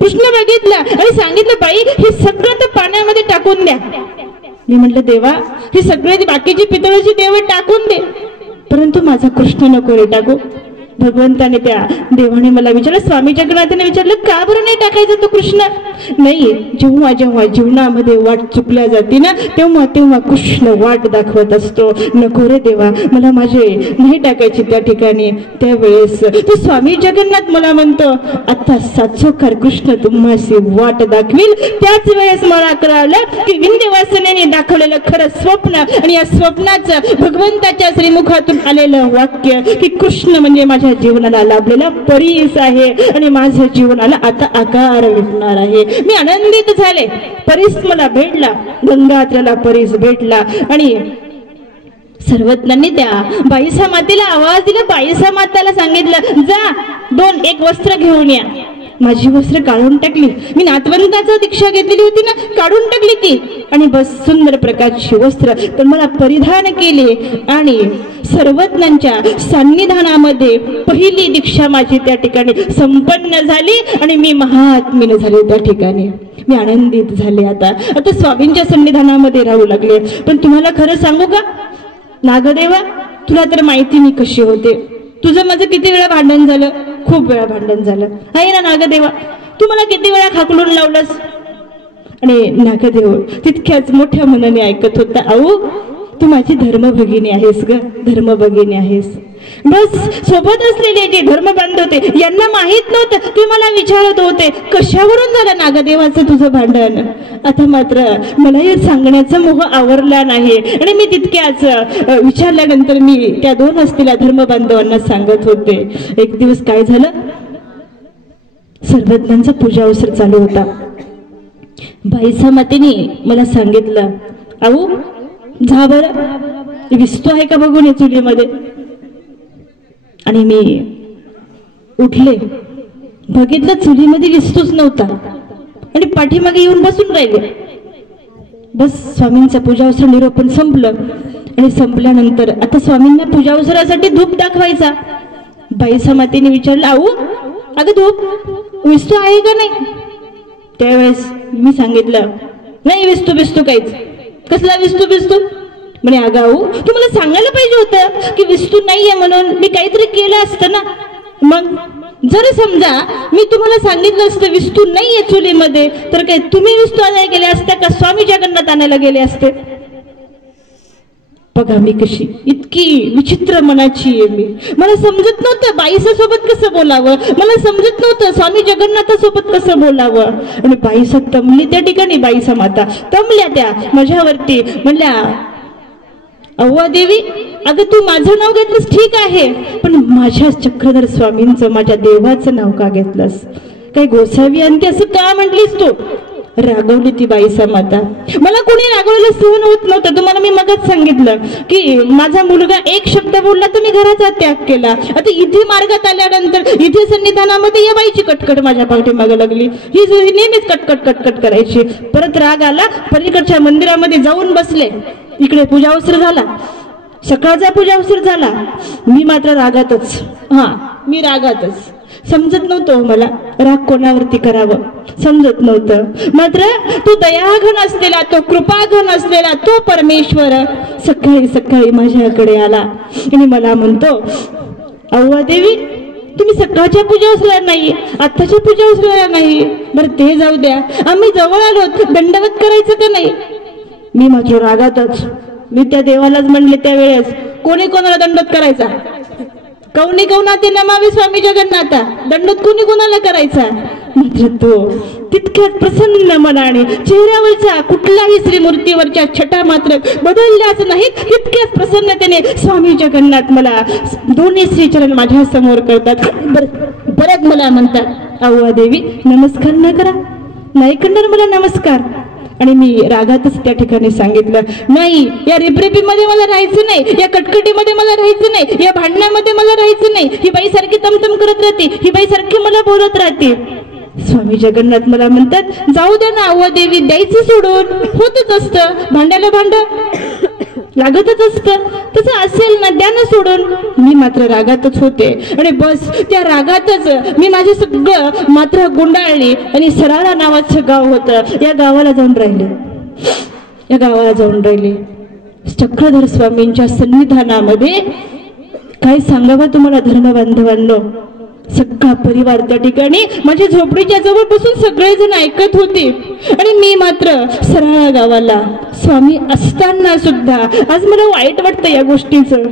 कृष्ण बघितला आणि सांगितलं, बाई हे सगळं तर पाण्यामध्ये टाकून द्या. मी म्हटलं, देवा हे सगळे बाकीची पितळाची देव टाकून दे. परंतु माझा कृष्ण नको रे टाकू. भगवंताने त्या देवाने मला विचारलं, स्वामी जगन्नाथाने विचारलं, का बरं नाही टाकायचा तो कृष्ण? नाही, जेव्हा जेव्हा जीवनामध्ये वाट चुकल्या जाते ना, तेव्हा तेव्हा कृष्ण वाट दाखवत असतो. नको रे देवा, मला माझे नाही टाकायचे त्या ठिकाणी. त्यावेळेस तो स्वामी जगन्नाथ मला म्हणतो, आता साचोकार कृष्ण तुम्हासी वाट दाखवील. त्याच वेळेस मला कळालं की विंध्यवासिनीने दाखवलेलं खरं स्वप्न आणि या स्वप्नाचं भगवंताच्या श्रीमुखातून आलेलं वाक्य की कृष्ण म्हणजे माझ्या जीवनाला लाभलेला परीस आहे आणि माझ्या जीवनाला आता आकार भेटणार आहे. मी आनंदित झाले. परीस मला भेटला, गंगाधराला परीस भेटला. आणि सर्वज्ञांनी त्या बाईसा मातेला आवाज दिला. बाईसा माताला सांगितलं, जा 2-1 वस्त्र घेऊन या. माझी वस्त्र काढून टाकली. मी नातवंताचा दीक्षा घेतलेली होती ना, काढून टाकली ती आणि बस सुंदर प्रकारची वस्त्र तर मला परिधान केले. आणि सर्वज्ञांच्या सान्निधानामध्ये पहिली दीक्षा माझी त्या ठिकाणी संपन्न झाली आणि मी महात्मीन झाले. त्या ठिकाणी मी आनंदित झाले. आता स्वामींच्या सन्निधानामध्ये राहू लागले. पण तुम्हाला खरं सांगू का नागदेवा, तुला तर माहिती मी कशी होते. तुझं माझं किती वेळा भांडण झालं, खूप वेळा भांडण झालं आहे ना नागदेवा. तू मला किती वेळा खाकलून लावलंस. आणि नागदेव तितक्याच मोठ्या मनाने ऐकत होता, अहो तू माझी धर्मभगिनी आहेस ग, धर्मभगिनी आहेस. बस सोबत असलेले जे धर्मबांध होते यांना माहित नव्हतं ते मला विचारत होते, कशावरून झालं नागदेवाचं तुझं भांडण. आता मात्र मला हे सांगण्याचा मोह आवरला नाही आणि मी तितक्याच विचारल्यानंतर मी त्या 2 असलेल्या धर्मबांधवांना सांगत होते. एक दिवस काय झालं, सर्वज्ञांचा पूजा अवसर चालू होता. बाईसा मातेने मला सांगितलं, अहो जा बरं विस्तू आहे का बघून चुलीमध्ये. आणि मी उठले, बघितलं चुलीमध्ये विस्तूच नव्हता आणि पाठीमागे येऊन बसून राहिले. बस स्वामींचा पूजावसर निरोपण संपलं आणि संपल्यानंतर आता स्वामींना पूजावसरासाठी धूप दाखवायचा. बाईसा मातेने विचारलं, अहो अगं धूप विस्तू आहे का नाही. त्यावेळेस मी सांगितलं, नाही विस्तू बिस्तू काहीच. कसला विस्तू बिस्तू म्हणे, अगाऊ तुम्हाला सांगायला पाहिजे होतं की विस्तू नाहीये म्हणून, मी काहीतरी केलं असतं ना. मग जर समजा मी तुम्हाला सांगितलं असतं विस्तू नाहीये चुलीमध्ये, तर काय तुम्ही विस्तू आणायला गेले असते का स्वामी जगन्नाथ आणायला गेले असते. बघा मी कशी इतकी विचित्र मनाची आहे. मला समजत नव्हतं बाईसा सोबत कसं बोलावं, मला समजत नव्हतं स्वामी जगन्नाथासोबत कसं बोलावं. आणि बाईसा तमली त्या ठिकाणी. बाईसा माता तमल्या त्या माझ्यावरती. म्हणल्या, अव्वा देवी, अगं तू माझं नाव घेतलंस ठीक आहे, पण माझ्या चक्रधर स्वामींचं माझ्या देवाचं नाव का घेतलंस. काही गोसावी आणते असं का म्हटलीस तू. रागवली ती बाईसा माता. मला कोणी रागवलेलं सहन होत नव्हतं. तुम्हाला मी मगच सांगितलं की माझा मुलगा एक शब्द बोलला तर मी घराचा त्याग केला. आता इथे मार्गात आल्यानंतर इथे सन्निधानामध्ये या बाईची कटकट माझ्या पाठीमागे लागली. ही नेहमीच कटकट कटकट करायची. परत राग आला, पलीकडच्या मंदिरामध्ये जाऊन बसले. इकडे पूजा अवसर झाला, सकाळचा पूजा अवसर झाला. मी मात्र रागातच. मी रागातच. समजत नव्हतं मला राग कोणावरती करावं, समजत नव्हतं. मात्र तो दयाघन असलेला, तो कृपाघन असलेला तो परमेश्वर सकाळी सकाळी माझ्याकडे आला आणि मला म्हणतो, अव्वा देवी, तुम्ही सकाळच्या पूजा उचलला नाही, आत्ताच्या पूजा उचलला नाही. बरं ते जाऊ द्या, आम्ही जवळ आलो, दंडवत करायचं का नाही. मी मात्र रागातच. मी त्या देवालाच म्हणले त्यावेळेस, कोणी कोणाला दंडवत करायचा. कौनी कौनाते नमावे स्वामी जगन्नाथा, दंडवत कोणी कोणाला करायचा. मात्र तो तितक्यात प्रसन्न मनाने, चेहऱ्यावरचा कुठलाही श्रीमूर्तीवरच्या छटा मात्र बदलल्याच नाही, तितक्याच प्रसन्नतेने स्वामी जगन्नाथ मला दोन्ही श्रीचरण माझ्या समोर करतात. परत मला म्हणतात, अव्वा देवी नमस्कार न करा. नाही करणार मला नमस्कार. आणि मी रागातच त्या ठिकाणी सांगितलं, नाही या रिपरेपीमध्ये मला राहायचं नाही, या कटकटीमध्ये मला राहायचं नाही, या भांडणामध्ये मला राहायचं नाही. ही बाई सारखी तमतम करत राहते, ही बाई सारखी मला बोलत राहते. स्वामी जगन्नाथ मला म्हणतात, जाऊ द्या ना अव्वा देवी, द्यायचं सोडून. होतच असतं, भांड्याला भांड लागतच असतं, तसं असेल ना, द्या ना सोडून. मी मात्र रागातच होते आणि बस त्या रागातच मी माझे सगळं मात्र गुंडाळली आणि सराळा नावाचं गाव होतं, या गावाला जाऊन राहिले. चक्रधर स्वामींच्या सन्निधानामध्ये काय सांगावं तुम्हाला धर्म बांधवांनो, सगळा परिवार त्या ठिकाणी माझ्या झोपडीच्या जवळ बसून सगळेजण ऐकत होते आणि मी मात्र सराळा गावाला स्वामी असताना सुद्धा आज मला वाईट वाटतं या गोष्टीचं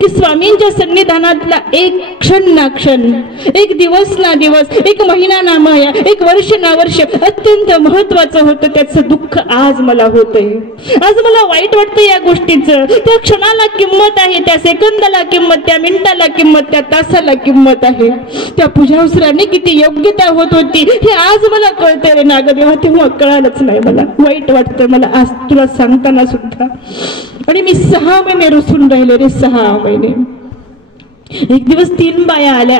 की स्वामींच्या सन्निधानातला एक क्षण ना क्षण, एक दिवस ना दिवस, एक महिना ना महिना, एक वर्ष ना वर्ष अत्यंत महत्वाचं होतं, त्याचं दुःख आज मला होतंय. आज मला वाईट वाटतं या गोष्टीचं. त्या क्षणाला किंमत आहे, त्या सेकंदाला किंमत, त्या मिनिटाला किंमत, त्या तासाला किंमत आहे. त्या पूजावस्त्राने किती योग्यता होत होती हे आज मला कळतंय रे नागदेवा, तेव्हा कळालंच नाही. मला वाईट वाटतं मला आज तुला सांगताना सुद्धा. आणि मी 6 महिने रुसून राहिले रे, 6 महिने. एक दिवस 3 बाया आल्या,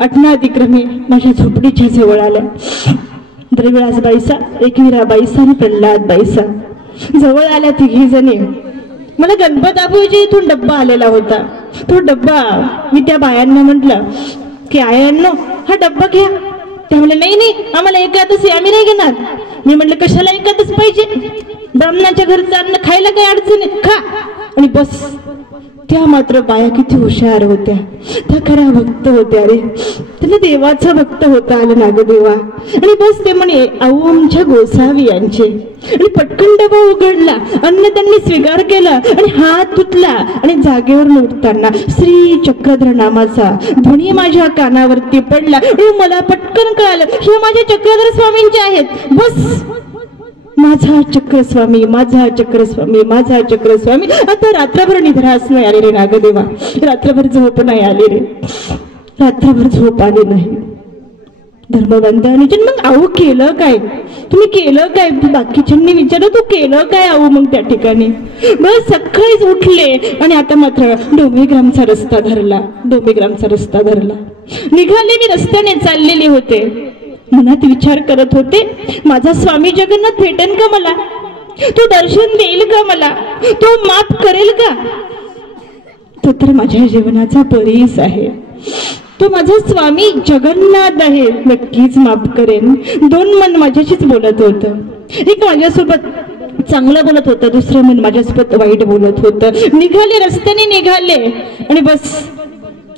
अज्ञातिक्रमे माझ्या झोपडीच्या जवळ आल्या. द्रविळास बाईसा, एकविरा बाईसा आणि प्रल्हाद बाईसा जवळ आल्या 3 जणी. मला गणपतापूरच्या इथून डब्बा आलेला होता. तो डब्बा मी त्या बायांना म्हटलं की आयांनो हा डब्बा घ्या. त्या म्हणल्या नाही नाही आम्हाला एकादच आहे, आम्ही नाही घेणार. मी म्हटलं कशाला एकादच पाहिजे, ब्राह्मणाच्या घरचं अन्न खायला काही अडचण आहे, खा आणि बस. त्या मात्र बाया किती हुशार होत्या, त्या खऱ्या भक्त होत्या रे. त्यांना देवाचा भक्त होता आलं नागदेवा. आणि बस ते म्हणे आऊ आमच्या गोसावी यांचे. आणि पटकन डबा उघडला, अन्न त्यांनी स्वीकार केला आणि हात धुतला आणि जागेवर उठताना श्री चक्रधर नामाचा ध्वनी माझ्या कानावरती पडला आणि मला पटकन कळालं हे माझ्या चक्रधर स्वामींचे आहेत. बस माझा चक्रस्वामी, माझा चक्रस्वामी, माझा चक्रस्वामी. आता रात्रभर निद्राच नाही आले रे नागदेवा, रात्रभर झोप नाही आली रे, रात्रभर झोप आली नाही. धर्मबंधाने मग आऊ केलं काय, तुम्ही केलं काय, बाकीच्यांनी विचारलं तू केलं काय आऊ. मग त्या ठिकाणी बस सकाळीच उठले आणि आता मात्र डोंबेग्रामचा रस्ता धरला, डोंबेग्रामचा रस्ता धरला. निघाले, मी रस्त्याने चाललेले होते. मनात विचार करत होते माझा स्वामी जगन्नाथ भेटेल का मला, तो दर्शन देईल का मला, तो माफ करेल का. तो तर माझ्या जीवनाचा परीस आहे, तो माझा स्वामी जगन्नाथ आहे, नक्कीच माफ करेन. 2 मन माझ्याशीच बोलत होतं. एक माझ्यासोबत चांगलं बोलत होतं, दुसरं मन माझ्यासोबत वाईट बोलत होतं. निघाले, रस्त्याने निघाले आणि बस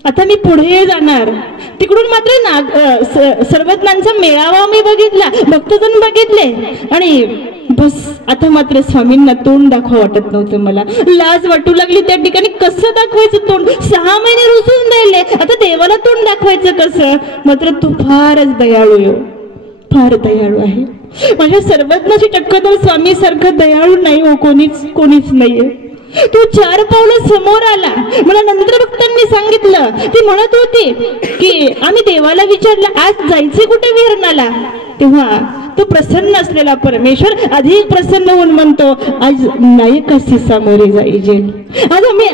आता मी पुढे जाणार. तिकडून मात्र सर्वज्ञांचा मेळावा मी बघितला, भक्तजन बघितले आणि बस आता मात्र स्वामींना तोंड दाखवा वाटत नव्हतं. मला लाज वाटू लागली त्या ठिकाणी. कसं दाखवायचं तोंड, 6 महिने रुसून राहिले, आता देवाला तोंड दाखवायचं कसं. मात्र तो फारच दयाळू आहे, फार दयाळू आहे. माझ्या सर्वज्ञाची चक्रधर स्वामी सारखं दयाळू नाही हो, कोणीच नाहीये. तो 4 पावलं समोर आला. मला नंतर भक्तांनी सांगितलं, ती म्हणत होती की आम्ही देवाला विचारलं आज जायचे कुठे विहरणाला, तेव्हा तो प्रसन्न असलेला परमेश्वर अधिक प्रसन्न होऊन म्हणतो आज नायकाशी सामोरे जाईजे. आज आम्ही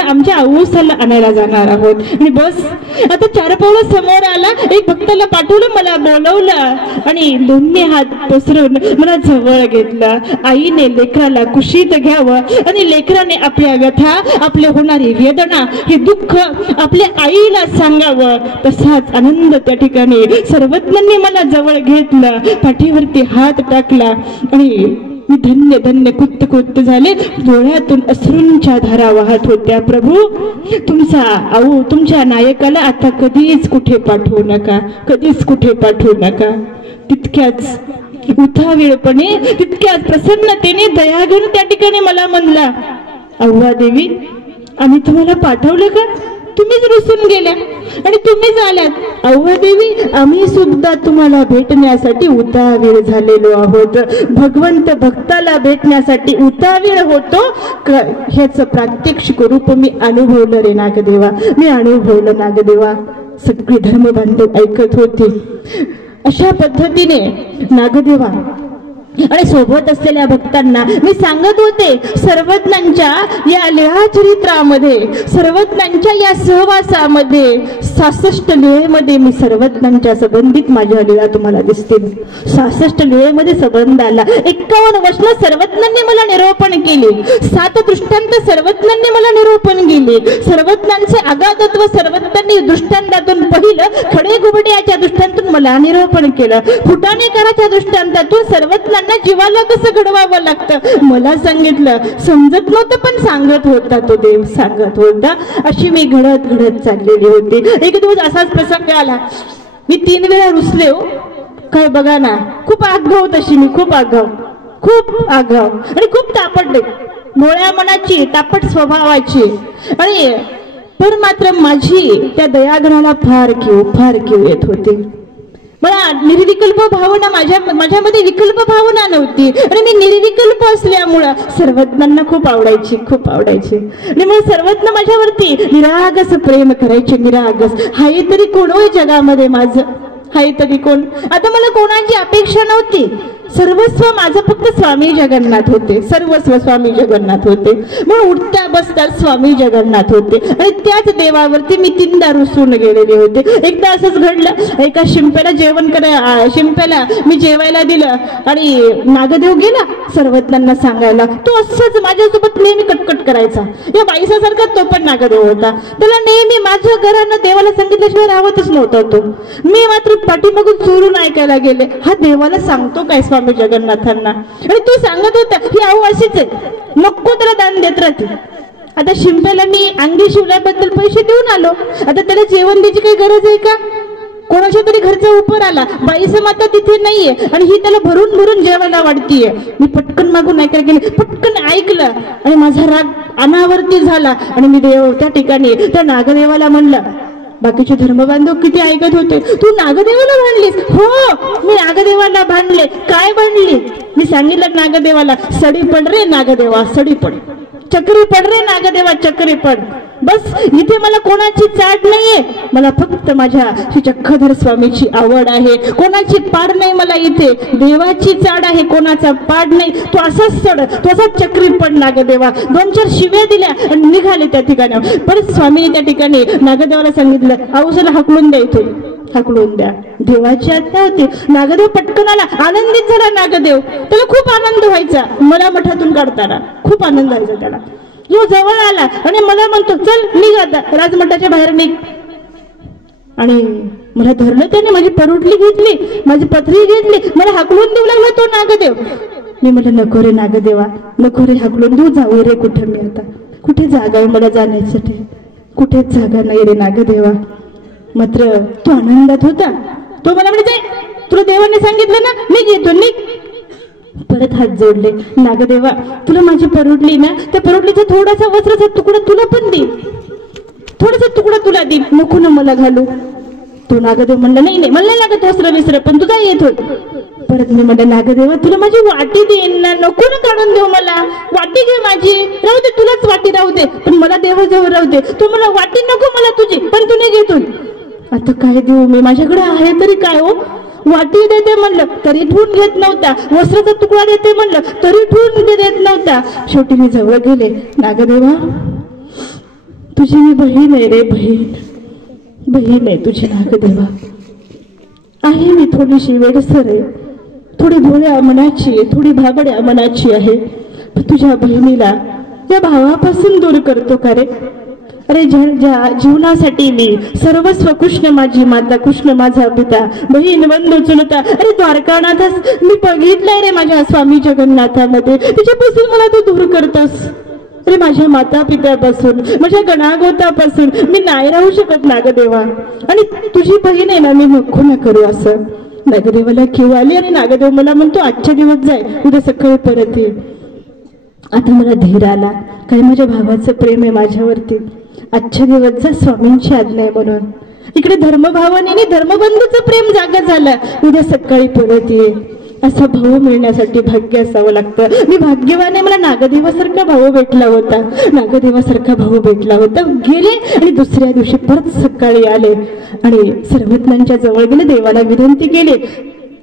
आमच्या आऊसाला आणायला जाणार आहोत. आणि बस आता 4 पावलं समोर आला, एक भक्ताला पाठवलं, मला बोलवलं आणि दोन्ही हात पसरून मला जवळ घेतलं. आईने लेकराला कुशीत घ्यावं आणि लेकराने आपल्या व्यथा, आपले होणारी वेदना, हे दुःख आपल्या आईला सांगावं. तसाच आनंद त्या ठिकाणी सर्वज्ञांनी मला जवळ घेतलं, पाठीवरती हात टाकला आणि मी धन्य धन्य कुत्त कुत्त झाले. डोळ्यातून अश्रूंच्या धारा वाहत होत्या. प्रभू तुमचा आऊ, तुमच्या नायकाला आता कधीच कुठे पाठवू नका, कधीच कुठे पाठवू नका. तितक्याच उतावीळपणे, तितक्याच प्रसन्नतेने दया घेऊन त्या ठिकाणी मला म्हणला अव्वा देवी आम्ही तुम्हाला पाठवलं का, तुम्हीच रुसून गेल्या आणि तुम्हीच आल्यात. अव्वा देवी आम्ही सुद्धा तुम्हाला भेटण्यासाठी उतावीळ झालेलो आहोत. भगवंत भक्ताला भेटण्यासाठी उतावीळ होतो, ह्याचं प्रात्यक्षिक रूप मी अनुभवलं रे नागदेवा, मी अनुभवलं नागदेवा. सगळे धर्मबांधव ऐकत होते. अशा पद्धतीने नागदेवा आणि सोबत असलेल्या भक्तांना मी सांगत होते सर्वज्ञांच्या या लीळा चरित्रामध्ये, सर्वज्ञांच्या या सहवासामध्ये 66 लीळेमध्ये मी सर्वज्ञांच्या संबंधित माझ्या लीळा तुम्हाला दिसतील. 66 लीळेमध्ये संबंध आला. 51 वचनं सर्वज्ञांनी मला निरूपण केली, 7 दृष्टांत सर्वज्ञांनी मला निरूपण केली. सर्वज्ञांचे आगाधत्व सर्वज्ञांनी दृष्टांतातून पाहिलं, खडे घुबड्याच्या दृष्टांतून मला निरूपण केलं, फुटाणेकराच्या दृष्टांतातून सर्वज्ञांना त्यांना जीवाला कसं घडवावं लागतं मला सांगितलं. समजत नव्हतं पण सांगत होता तो देव, सांगत होता. अशी मी घडत घडत चाललेली होती. एक दिवस असाच प्रसंग आला. मी 3 वेळा रुसले हो. काय बघा ना, खूप आगाऊ तशी मी, खूप आगाऊ आणि खूप तापडले. भोळ्या मनाची, तापट स्वभावाची. आणि पण मात्र माझी त्या दयागणाला फार कीव येत होती. मला निर्विकल्प भावना, माझ्यामध्ये विकल्प भावना नव्हती. आणि मी निर्विकल्प असल्यामुळं सर्वज्ञांना खूप आवडायची. आणि मग सर्वज्ञ माझ्यावरती निरागस प्रेम करायचे, निरागस. हाय तरी कोण होय जगामध्ये माझं, हाय तरी कोण. आता मला कोणाची अपेक्षा नव्हती. सर्वस्व माझं फक्त स्वामी जगन्नाथ होते, सर्वस्व स्वामी जगन्नाथ होते. म्हणून उठता बसता स्वामी जगन्नाथ होते. आणि त्याच देवावरती मी 3दा रुसून गेलेले होते. एकदा असंच घडलं, एका शिंप्याला मी जेवायला दिलं आणि नागदेव गेला सर्वज्ञांना सांगायला. तो असंच माझ्यासोबत नेहमी कटकट करायचा. या बाईसासारखा तो पण नागदेव होता. त्याला नेहमी माझ्या घरानं देवाला सांगितल्याशिवाय राहतच नव्हता तो. मी मात्र पाठीमागून चोरून ऐकायला गेले, हा देवाला सांगतो काय स्वामी जगन्नाथांना. आणि तो सांगत होता ही आऊ अशीच आहे, नको त्याला दान देत राहते. आता शिंप्याला मी अंगी शिवल्याबद्दल पैसे देऊन आलो. आता त्याला जेवण द्यायची काही गरज आहे का? कोणाच्या तरी घरचा उपर आला, बाईचं माता तिथे नाहीये आणि ही त्याला भरून भरून जेवायला वाढतीये. मी पटकन मागून ऐकायला गेले, पटकन ऐकलं आणि माझा राग अनावर्ती झाला. आणि मी देव त्या ठिकाणी त्या नागदेवाला म्हणलं, बाकीचे धर्मबांधव किती ऐकत होते, तू नागदेवाला भांडलीस? हो, मी नागदेवाला भांडले. काय भांडली? मी सांगितलं नागदेवाला, सडी पड रे नागदेवा, सडी पड, चक्री पड रे नागदेवा, चक्री पड. बस इथे मला कोणाची चाट नाहीये, मला फक्त माझ्या श्री चक्रधर स्वामीची आवड आहे. कोणाची पाड नाही मला इथे, देवाची चाड आहे, कोणाचा पाड नाही. तो असाच चढ, तो असाच चक्री पड नागदेवा. 2-4 शिव्या दिल्या आणि निघाले त्या ठिकाणी. परत स्वामीने त्या ठिकाणी नागदेवाला सांगितलं, आऊसाला हाकलून द्या, इथे हाकलून द्या. देवाची आज्ञा होती. नागदेव पटकन आला, आनंदित झाला नागदेव. त्याला खूप आनंद व्हायचा मला मठातून काढताना, खूप आनंद व्हायचा त्याला. जो जवळ आला आणि मला म्हणतो, चल निघ आता राजमठाच्या बाहेर निघ. आणि मला धरलं त्याने, माझी परुटली घेतली, माझी पथरी घेतली, मला हाकलून देऊ लागला तो नागदेव. मी म्हटलं, नको रे नागदेवा, नको रे हाकलून देऊ, जाऊ रे कुठे. मी आता कुठे जागा आहे मला जाण्यासाठी, कुठेच जागा नाही रे नागदेवा. मात्र तो आनंदात होता. तो मला म्हणजे, तुला देवाने सांगितलं ना, निघ येतो, निघ. परत हात जोडले, नागदेवा तुला माझी परुडली ना, त्या परुडलीचा थोडासा वस्त्राचा तुकडा तुला पण दे, थोडासा तुकडा तुला दे, नको ना मला घालू. तो नागदेव म्हणला, नाही नाही मला नाही लागत वस्त्र विस्त्र, पण तुझा येत होत. परत मी म्हणलं, नागदेवा तुला माझी वाटी देईन ना, नको ना काढून देऊ मला, वाटी घे माझी, राहू दे तुलाच वाटी, राहू दे पण मला देवाजवळ राहू दे. तू मला वाटी नको मला तुझी, पण तू नाही घेतो. आता काय देऊ मी, माझ्याकडे आहे तरी काय हो. वाटी देते म्हणलं तरी ठेवून घेत नव्हता, वस्त्राचा तुकडा देते म्हणलं तरी ठेवून देत नव्हता. शेवटी मी जवळ गेले, नागदेवा तुझी मी बहीण आहे रे, बहीण आहे तुझी नागदेवा. आहे मी थोडीशी वेडसर आहे, थोडी भोळ्या मनाची आहे, थोडी भाबड्या मनाची आहे. तुझ्या बहिणीला या भावापासून दूर करतो का रे? अरे ज्या जीवनासाठी मी सर्वस्व, कृष्ण माझी माता, कृष्ण माझा पिता, बहीण बंधू चुलता, अरे द्वारकानाथच मी बघितलंय रे माझ्या स्वामी जगन्नाथामध्ये, तिच्यापासून मला तू दूर करतोस. अरे माझ्या माता पित्यापासून, माझ्या गणागोतापासून मी नाही राहू शकत नागदेवा. आणि तुझी बहीण आहे ना, मी नको ना करू असं. नागदेवाला किंवा आली आणि नागदेव मला म्हणतो, आजच्या दिवस जाय, उद्या सकाळी परत ये. आता मला धीर आला, काही माझ्या भावाचं प्रेम आहे माझ्यावरती. आजच्या दिवस जा, स्वामींची आज्ञा आहे म्हणून. इकडे धर्मभावनेने धर्मबंधूचं प्रेम जागा झालं, उद्या सकाळी परत ये. असा भाऊ मिळण्यासाठी भाग्य असावं लागतं. मी भाग्यवान आहे, मला नागदेवासारखा भाऊ भेटला होता, नागदेवासारखा भाऊ भेटला होता. गेले आणि दुसऱ्या दिवशी परत सकाळी आले आणि सर्वज्ञांच्या जवळ गेले, देवाला विनंती केली,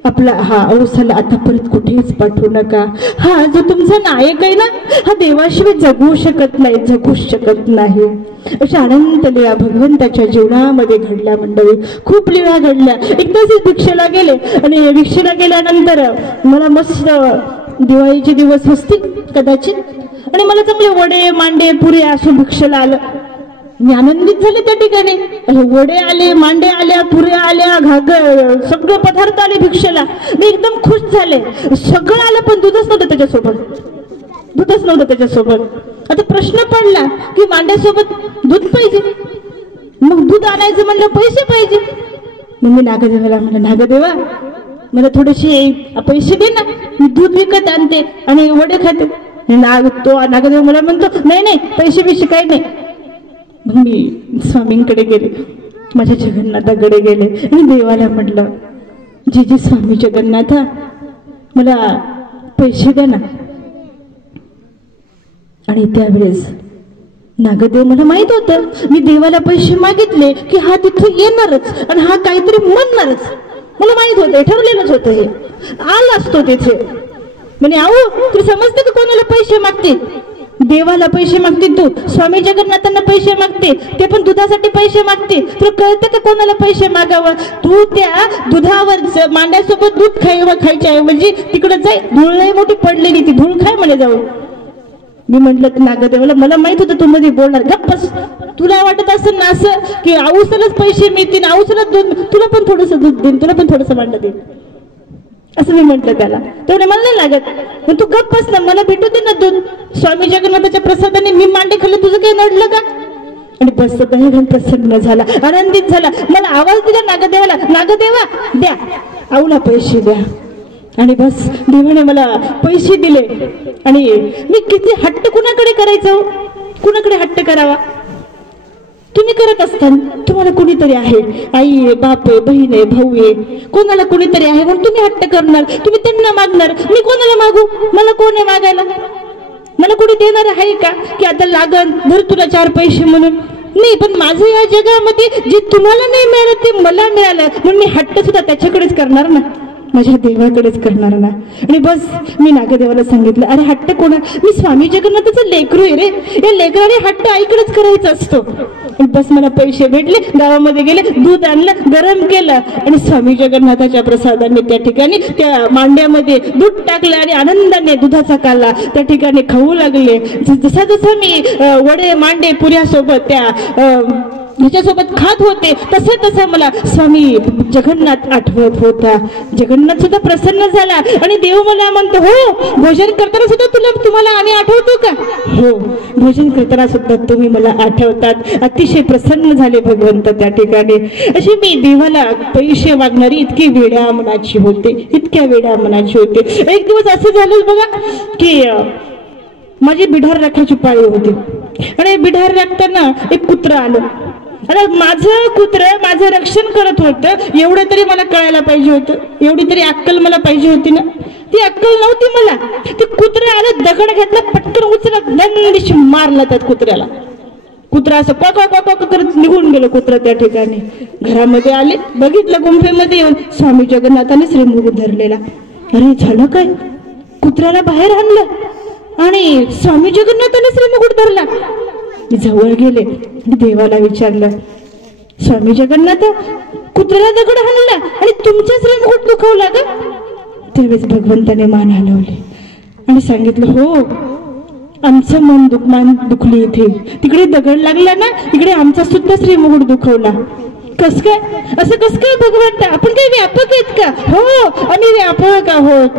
आपला हा औसाला आता परत कुठेच पाठवू नका. हा जो तुमचा नायक आहे ना, हा देवाशिवाय जगू शकत नाही. अशा अनंत लीळा भगवंताच्या जीवनामध्ये घडल्या मंडळी, खूप लीळा घडल्या. एकदाच भिक्षेला गेले आणि भिक्षेला गेल्यानंतर मला मस्त दिवाळीचे दिवस असतील कदाचित, आणि मला चांगले वडे मांडे पुरे असं भिक्षेला आलं. मी आनंदित झाले त्या ठिकाणी. वडे आले, मांडे आल्या, पुऱ्या आल्या, घागर, सगळे पदार्थ आले भिक्षेला. मी एकदम खुश झाले. सगळं आलं पण दूधच नव्हतं त्याच्यासोबत, दूधच नव्हतं त्याच्यासोबत. आता प्रश्न पडला की मांड्यासोबत दूध पाहिजे, मग दूध आणायचं म्हणलं पैसे पाहिजे. मग मी नागदेवाला म्हणलं, नागदेवा मला थोडेसे पैसे दे ना, मी दूध विकत आणते आणि वडे खाते. तो नागदेव मला म्हणतो, नाही नाही पैसे बिशे काही नाही. मग मी स्वामींकडे गेले, माझ्या जगन्नाथाकडे गेले आणि देवाला म्हटलं, जे जे स्वामी जगन्नाथा मला पैसे द्या ना. आणि त्यावेळेस नागदेव, मला माहित होतं मी देवाला पैसे मागितले की हा तिथे येणारच आणि हा काहीतरी म्हणणारच. मला माहित होतं, ठरलेलंच होतं, हे आला असतो तिथे. म्हणे, आहो तू समजते का कोणाला पैसे मागते? देवाला पैसे मागते तू, स्वामी जगन्नाथांना पैसे मागते, ते पण दुधासाठी पैसे मागते. तुला कळतं का कोणाला पैसे मागावं? तू त्या दुधावर मांड्यासोबत दूध खायच्या ऐवजी तिकडे जाय, धूळ लई मोठी पडलेली, ती धूळ खाय म्हणे जाऊ. मी म्हंटल नागदेवाला, मला माहित होतं तू मध्ये बोलणार, गप्पस. तुला वाटत असेल ना असं की आऊसालाच पैसे मिळतील, आऊसालाच दूध, तुला पण थोडस दूध देईन, तुला पण थोडस मांड देईन, असं मी म्हंटल त्याला. तेवढे मला नाही लागत, पण तू गप्पस ना, मला भेटू दे ना दूध. स्वामी जगन्नाथाच्या प्रसादाने मी मांडे खाल्ले, तुझं काही नडलं का? आणि बस दयाघन प्रसन्न झाला, आनंदित झाला. मला आवाज दिला नागदेवाला, नागदेवा द्या, आऊला पैसे द्या. आणि बस देवाने मला पैसे दिले. आणि मी किती हट्ट कुणाकडे करायचं, कुणाकडे हट्ट करावा? तुम्ही करत असताना तुम्हाला कोणीतरी आहे, आई आहे, बाप आहे, बहीण आहे, भाऊ आहे, कोणाला कोणीतरी आहे म्हणून तुम्ही हट्ट करणार, तुम्ही त्यांना मागणार. मी कोणाला मागू? मला कोण आहे मागायला? मला कोणी देणार आहे का की आता लागन धर तुला 4 पैसे म्हणून? नाही. पण माझं या जगामध्ये जे तुम्हाला नाही मिळालं ते मला मिळालं, म्हणून मी हट्ट सुद्धा त्याच्याकडेच करणार ना, माझ्या देवाकडेच करणार ना. आणि बस मी नागदेवाला सांगितलं, अरे हट्ट कोणा? मी स्वामी जगन्नाथाचं लेकरू आहे रे, या लेकराने हट्ट आईकडेच करायचा असतो. बस मला पैसे भेटले, गावामध्ये गेले, दूध आणलं, गरम केलं आणि स्वामी जगन्नाथाच्या प्रसादाने त्या ठिकाणी त्या मांड्यामध्ये दूध टाकलं आणि आनंदाने दुधाचा काला त्या ठिकाणी खाऊ लागले. जसा जसं मी वडे, मांडे, पुऱ्यासोबत त्या ह्याच्यासोबत खात होते, तसं तसं मला स्वामी जगन्नाथ आठवत होता. जगन्नाथ सुद्धा प्रसन्न झाला आणि देव मला म्हणतो, हो भोजन करताना सुद्धा तुम्हाला आम्ही आठवतो का? हो, भोजन करताना सुद्धा तुम्ही मला आठवतात. अतिशय प्रसन्न झाले भगवंत त्या ठिकाणी. अशी मी देवाला पैसे मागणारी इतकी वेड्या मनाची होते, इतक्या वेड्या मनाची होते. एक दिवस असं झालं बघा की माझी बिढार राखायची पाळी होती आणि बिढार राखताना एक कुत्र आलं आणि माझं कुत्र माझं रक्षण करत होतं. एवढं तरी मला कळायला पाहिजे होतं, एवढी तरी अक्कल मला पाहिजे होती ना. ती अक्कल नव्हती मला. ते कुत्र आलं, दगड घेतला, पटकन उचलत दंडिश मारला त्या कुत्र्याला. कुत्रा असं कॉक करत निघून गेलं कुत्र त्या ठिकाणी. घरामध्ये आले, बघितलं गुंफेमध्ये येऊन स्वामी जगन्नाथाने श्रीमुख धरलेला. अरे झालं काय? कुत्र्याला बाहेर आणलं आणि स्वामी जगन्नाथाने श्रीमुकुट धरला. मी जवळ गेले आणि देवाला विचारलं, स्वामी जगन्नाथ कुत्र्याला दगड हाणला आणि तुमच्या श्रीमुकुट दुखवला का? त्यावेळेस भगवंताने मान हलवले आणि सांगितलं, हो आमचं मान दुखली इथे, तिकडे दगड लागला ना, इकडे आमचा सुद्धा श्रीमुकुट दुखवला. कस काय? असं कस काय भगवंत? आपण काही व्यापक आहेत का? हो आम्ही व्यापक आहोत.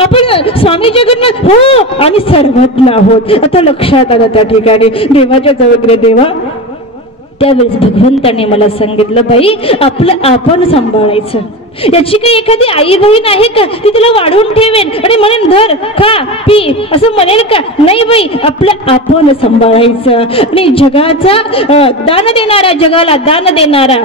आपण स्वामी जगन्नाथ, हो आम्ही सर्वज्ञ आहोत. आता लक्षात आलं त्या ठिकाणी देवाच्या जवळ गेले. देवा त्यावेळेस भगवंताने मला सांगितलं, बाई आपलं आपण सांभाळायचं. याची काही एखादी आई बहीण आहे का ती तिला वाढवून ठेवेन आणि म्हणेन धर खा पी असं म्हणेल का? नाही बाई, आपलं आपण सांभाळायचं. आणि जगाचा दान देणारा, जगाला दान देणारा,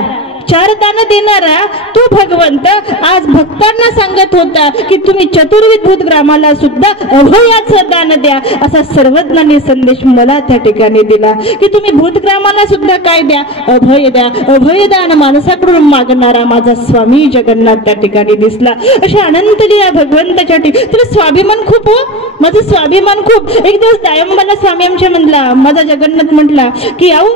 4 दान देणारा तो भगवंत आज भक्तांना सांगत होता की तुम्ही चतुर्विध भूतग्रामाला सुद्धा अभयाचं दान द्या. असा सर्वज्ञानी संदेश मला त्या ठिकाणी दिला की तुम्ही भूतग्रामाला सुद्धा काय द्या? अभय द्या. अभयदान माणसाकडून मागणारा माझा स्वामी जगन्नाथ त्या ठिकाणी दिसला. अशी अनंत लीला भगवंताच्या तुला स्वाभिमान खूप हो, माझा स्वाभिमान खूप. एक दिवस दायंबाला स्वामी आमच्या म्हणला, माझा जगन्नाथ म्हटला की आऊ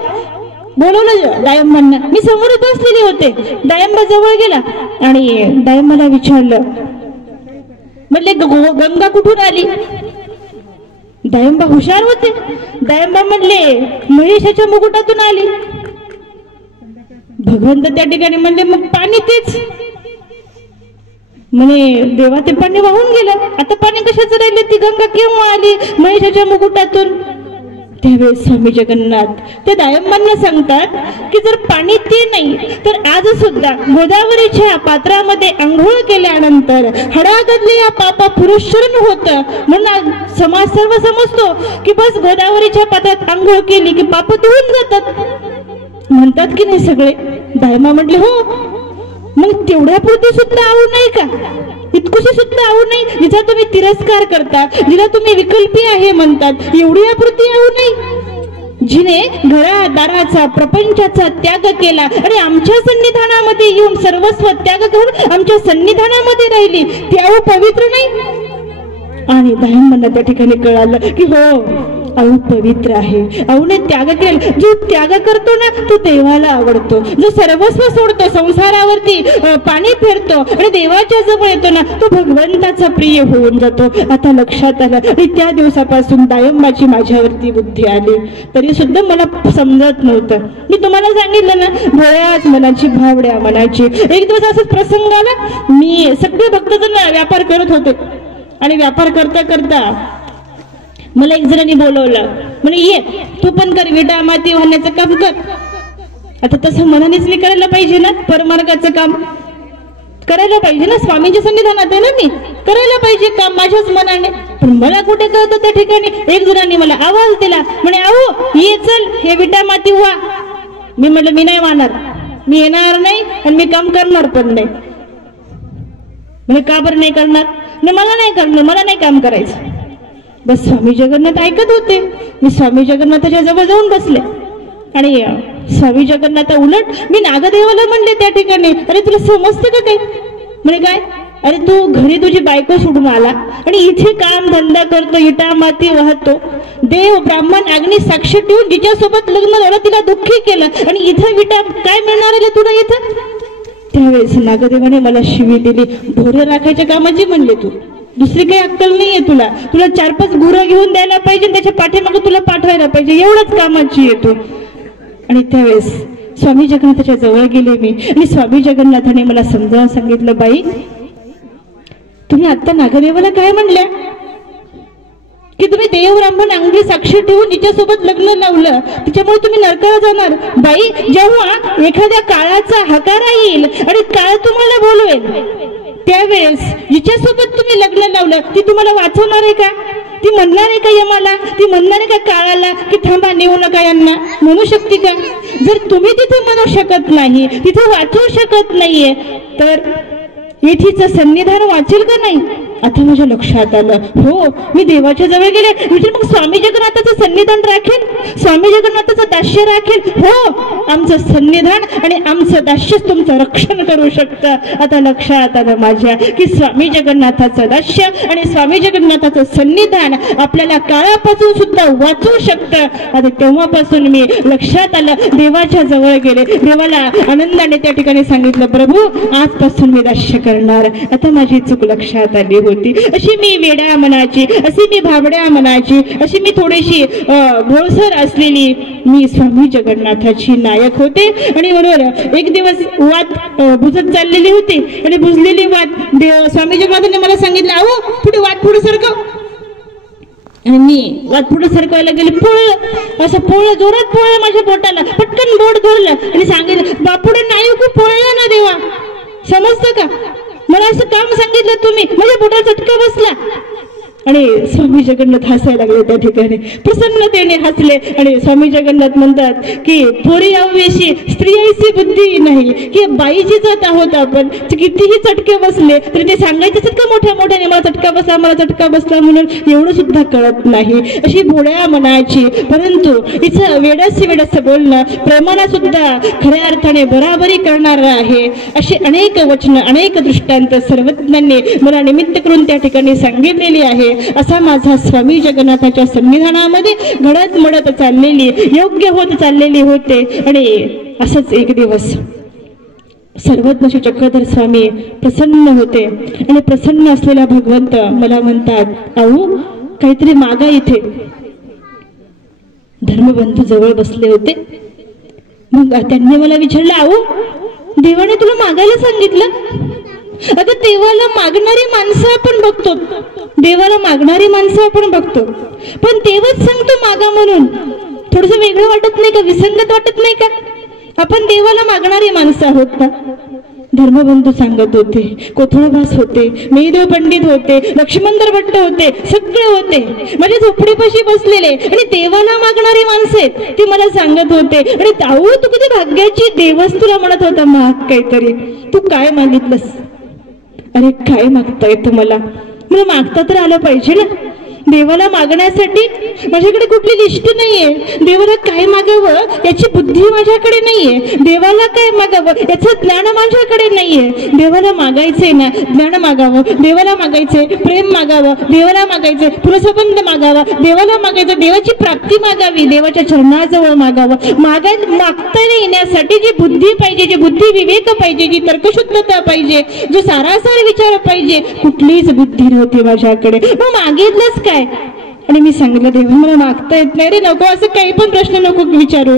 बोलवलं दायंबांना. मी समोर बसलेले होते. दायंबा जवळ गेला आणि दायंबाला विचारलं, म्हणले गंगा कुठून आली? दायंबा हुशार होते. दायंबा म्हणले महेशाच्या मुकुटातून आली. भगवंत त्या ठिकाणी म्हणले मग पाणी तेच. म्हणे देवा ते पाणी वाहून गेलं, आता पाणी कशाचं राहिले? ती गंगा केव्हा आली? महेशाच्या मुकुटातून. त्यावेळेस स्वामी जगन्नाथ त्या दायंबांना सांगतात की जर पाणी ते नाही तर आज सुद्धा गोदावरीच्या पात्रामध्ये आंघोळ केल्यानंतर हडागडले या पापा पुरुषरण होतं. म्हणून समाज सर्व समजतो की बस गोदावरीच्या पात्रात आंघोळ केली की पाप धुवून जातात, म्हणतात की नाही सगळे. दायंबा म्हटले हो. मग तेवढ्या पुरती सुद्धा आऊ नाही का? इतकुशी सुद्धा आऊ नाही? जिचा तुम्ही तिरस्कार करता, जिला तुम्ही विकल्पी आहे म्हणतात, एवढी अपुरती आऊ नाही? जिने घरादाराचा प्रपंचाचा त्याग केला आणि आमच्या सन्निधानामध्ये येऊन सर्वस्व त्याग करून आमच्या सन्निधानामध्ये राहिली, ती आऊ पवित्र नाही? आणि दायंबांना त्या ठिकाणी कळालं की हो आऊ पवित्र आहे. आऊने त्याग केला. जो त्याग करतो ना तो देवाला आवडतो. जो सर्वस्व सोडतो, संसारावरती पाणी फिरतो आणि देवाच्या जवळ येतो ना तो भगवंताचा प्रिय होऊन जातो. आता लक्षात आलं. आणि त्या दिवसापासून दायंबाची माझ्यावरती बुद्धी आली. तरी सुद्धा मला समजत नव्हतं. मी तुम्हाला सांगितलं ना भोळ्याच मनाची भावड्या मनाची. एक दिवस असाच प्रसंग आला. मी सगळे भक्तजन व्यापार करत होते आणि व्यापार करता करता मला एक जणांनी बोलवलं. म्हणे ये तू पण कर, विटा माती वाहण्याचं काम कर. आता तसं मनानेच मी करायला पाहिजे ना, परमार्गाचं काम करायला पाहिजे ना. स्वामींच्या सन्निधानात आहे ना, मी करायला पाहिजे काम माझ्याच मनाने. पण मला कुठे कळतं त्या ठिकाणी. एक जणांनी मला आवाज दिला. म्हणे आहो ये चल हे विटा माती व्हा. मी म्हटलं मी नाही वाहणार, मी येणार नाही आणि मी काम करणार पण नाही. म्हणजे का बरं नाही करणार? मला नाही करणार, मला नाही काम करायचं. बस स्वामी जगन्नाथ ऐकत होते. मी स्वामी जगन्नाथाच्या जवळ जाऊन बसले आणि स्वामी जगन्नाथ उलट मी नागदेवाला म्हणले त्या ठिकाणी, अरे तुला समजते का काय? म्हणे काय? अरे तू घरी तुझी बायको सोडून आला आणि इथे काम धंदा करतो, इटा माती वाहतो. देव ब्राह्मण अग्नी साक्षी ठेवून जिच्यासोबत लग्न झालं तिला दुःखी केलं आणि इथं विटा काय मिळणार आहे तुला इथं? त्यावेळेस नागदेवाने मला शिवी दिली. भोरे राखायच्या कामाची म्हणले तू, दुसरी काही अक्कल नाहीये तुला. तुला 4-5 गुरं घेऊन द्यायला पाहिजे, त्याच्या पाठीमागे तुला पाठवायला पाहिजे, एवढंच कामाची येतो. आणि त्यावेळेस स्वामी जगन्नाथाच्या जवळ गेले मी आणि स्वामी जगन्नाथाने मला समजावून सांगितलं, बाई तुम्ही आता नागदेवाला काय म्हणल्या की तुम्ही देव ब्राह्मण अंगी साक्षी ठेवून जिच्यासोबत लग्न लावलं तिच्यामुळे तुम्ही नरकाला जाणार. बाई जेव्हा एखाद्या काळाचा हकारा येईल आणि काळ तुम्हाला बोलवेल त्यावेळेस जिच्यासोबत तुम्ही लग्न लावलं ती तुम्हाला वाचवणार आहे का? ती म्हणणार आहे का यमाला? ती म्हणणार आहे का काळाला की थांबा नेऊ नका यांना? म्हणू शकते का? जर तुम्ही तिथे म्हणू शकत नाही, तिथे वाचवू शकत नाहीये तर येथीचं सन्निधान वाचेल का नाही? आता माझ्या लक्षात आलं. हो मी देवाच्या जवळ गेले. म्हणजे मग स्वामी जगन्नाथाचं सन्निधान राखेल, स्वामी जगन्नाथाचं दास्य राखेल. हो आमचं सन्निधान आणि आमचं दास्यच तुमचं रक्षण करू शकतं. आता लक्षात आलं माझ्या की स्वामी जगन्नाथाचं दास्य आणि स्वामी जगन्नाथाचं सन्निधान आपल्याला काळापासून सुद्धा वाचवू शकतं. आता तेव्हापासून मी लक्षात आलं, देवाच्या जवळ गेले. देवाला आनंदाने त्या ठिकाणी सांगितलं, प्रभू आजपासून मी दास्य करणार. आता माझी चूक लक्षात आली होती. अशी मी वेड्या मनाची, अशी मी भाबड्या मनाची, अशी मी थोडीशी भोळसर असलेली मी स्वामी जगन्नाथाची नायक होते. आणि म्हणून एक दिवस वात बुजत चाललेली होती आणि बुजलेली वात स्वामी जगन्नाथाने मला सांगितलं, अहो पुढे वात पुढे सरकव. आणि मी वात पुढे सरकवायला गेले. पोळलं, असं पोळलं, जोरात पोळलं माझ्या पोटाला. पटकन बोट धरलं आणि सांगितलं, बापुडे नाही खूप पोळलं ना देवा, समजतं का? मला असं काम सांगितलं तुम्ही. माझ्या पोटाला चटका बसला. आणि स्वामी जगन्नाथ हसायला लागले त्या ठिकाणी, प्रसन्नतेने हसले. आणि स्वामी जगन्नाथ म्हणतात की पोरी आवेशी स्त्री ऐसी बुद्धी नाही, की बाईची जात आहोत आपण, कितीही चटके बसले तरी ते सांगायचे असतात का मोठ्या मोठ्याने, मला चटका बसला, मला चटका बसला म्हणून, एवढं सुद्धा कळत नाही. अशी भोळ्या मनाची, परंतु इथं वेडस वेडस बोलणं प्रेमाला सुद्धा खऱ्या अर्थाने बराबरी करणार आहे. अशी अनेक वचन, अनेक दृष्टांत सर्वज्ञांनी मला निमित्त करून त्या ठिकाणी सांगितलेली आहे. असा माझा स्वामी जगन्नाथाच्या सन्निधानामध्ये घडत मडत चाललेली, योग्य होत चाललेली होते. आणि असंच एक दिवस सर्वज्ञ चक्रधर स्वामी प्रसन्न होते आणि प्रसन्न असलेला भगवंत मला म्हणतात, आऊ काहीतरी मागा इथे. धर्मबंधू जवळ बसले होते. मग त्यांनी मला विचारलं, आऊ देवाने तुला मागायला सांगितलं? आता देवाला मागणारी माणसं आपण बघतो, देवाला मागणारी माणसं आपण बघतो, पण देवच सांगतो मागा म्हणून. थोडस वेगळं वाटत नाही का? विसंगत वाटत नाही का? आपण देवाला मागणारी माणसं आहोत ना. धर्मबंधू सांगत होते, कोथळवास होते, मेहदेव पंडित होते, लक्ष्मणदार भट्ट होते, सगळे होते माझ्या झोपडीपाशी बसलेले आणि देवाला मागणारी माणसं आहेत ती मला सांगत होते. आणि ताऊ तू कधी भाग्याची, देवच तुला म्हणत होता माग काहीतरी. तू काय मागितलंस? अरे काय मागता येतं मला मागता तर आलं पाहिजे ना. देवाला मागण्यासाठी माझ्याकडे कुठली लिस्ट नाहीये. देवाला काय मागावं याची बुद्धी माझ्याकडे नाहीये. देवाला काय मागावं याचं ज्ञान माझ्याकडे नाहीये. देवाला मागायचंय ना, ज्ञान मागावं, देवाला मागायचंय प्रेम मागावं, देवाला मागायचंय पुरसंबंध मागावा, देवाला मागायचं देवाची प्राप्ती मागावी, देवाच्या चरणाजवळ मागावं. मागता येण्यासाठी जी बुद्धी पाहिजे, जी बुद्धी विवेक पाहिजे, जी तर्कशुद्धता पाहिजे, जो सारासार विचार पाहिजे, कुठलीच बुद्धी नव्हती माझ्याकडे. मग मागितलंच काय? आणि मी सांगितलं, देवा मला मागता येत नाही रे, नको असं काही पण प्रश्न नको विचारू.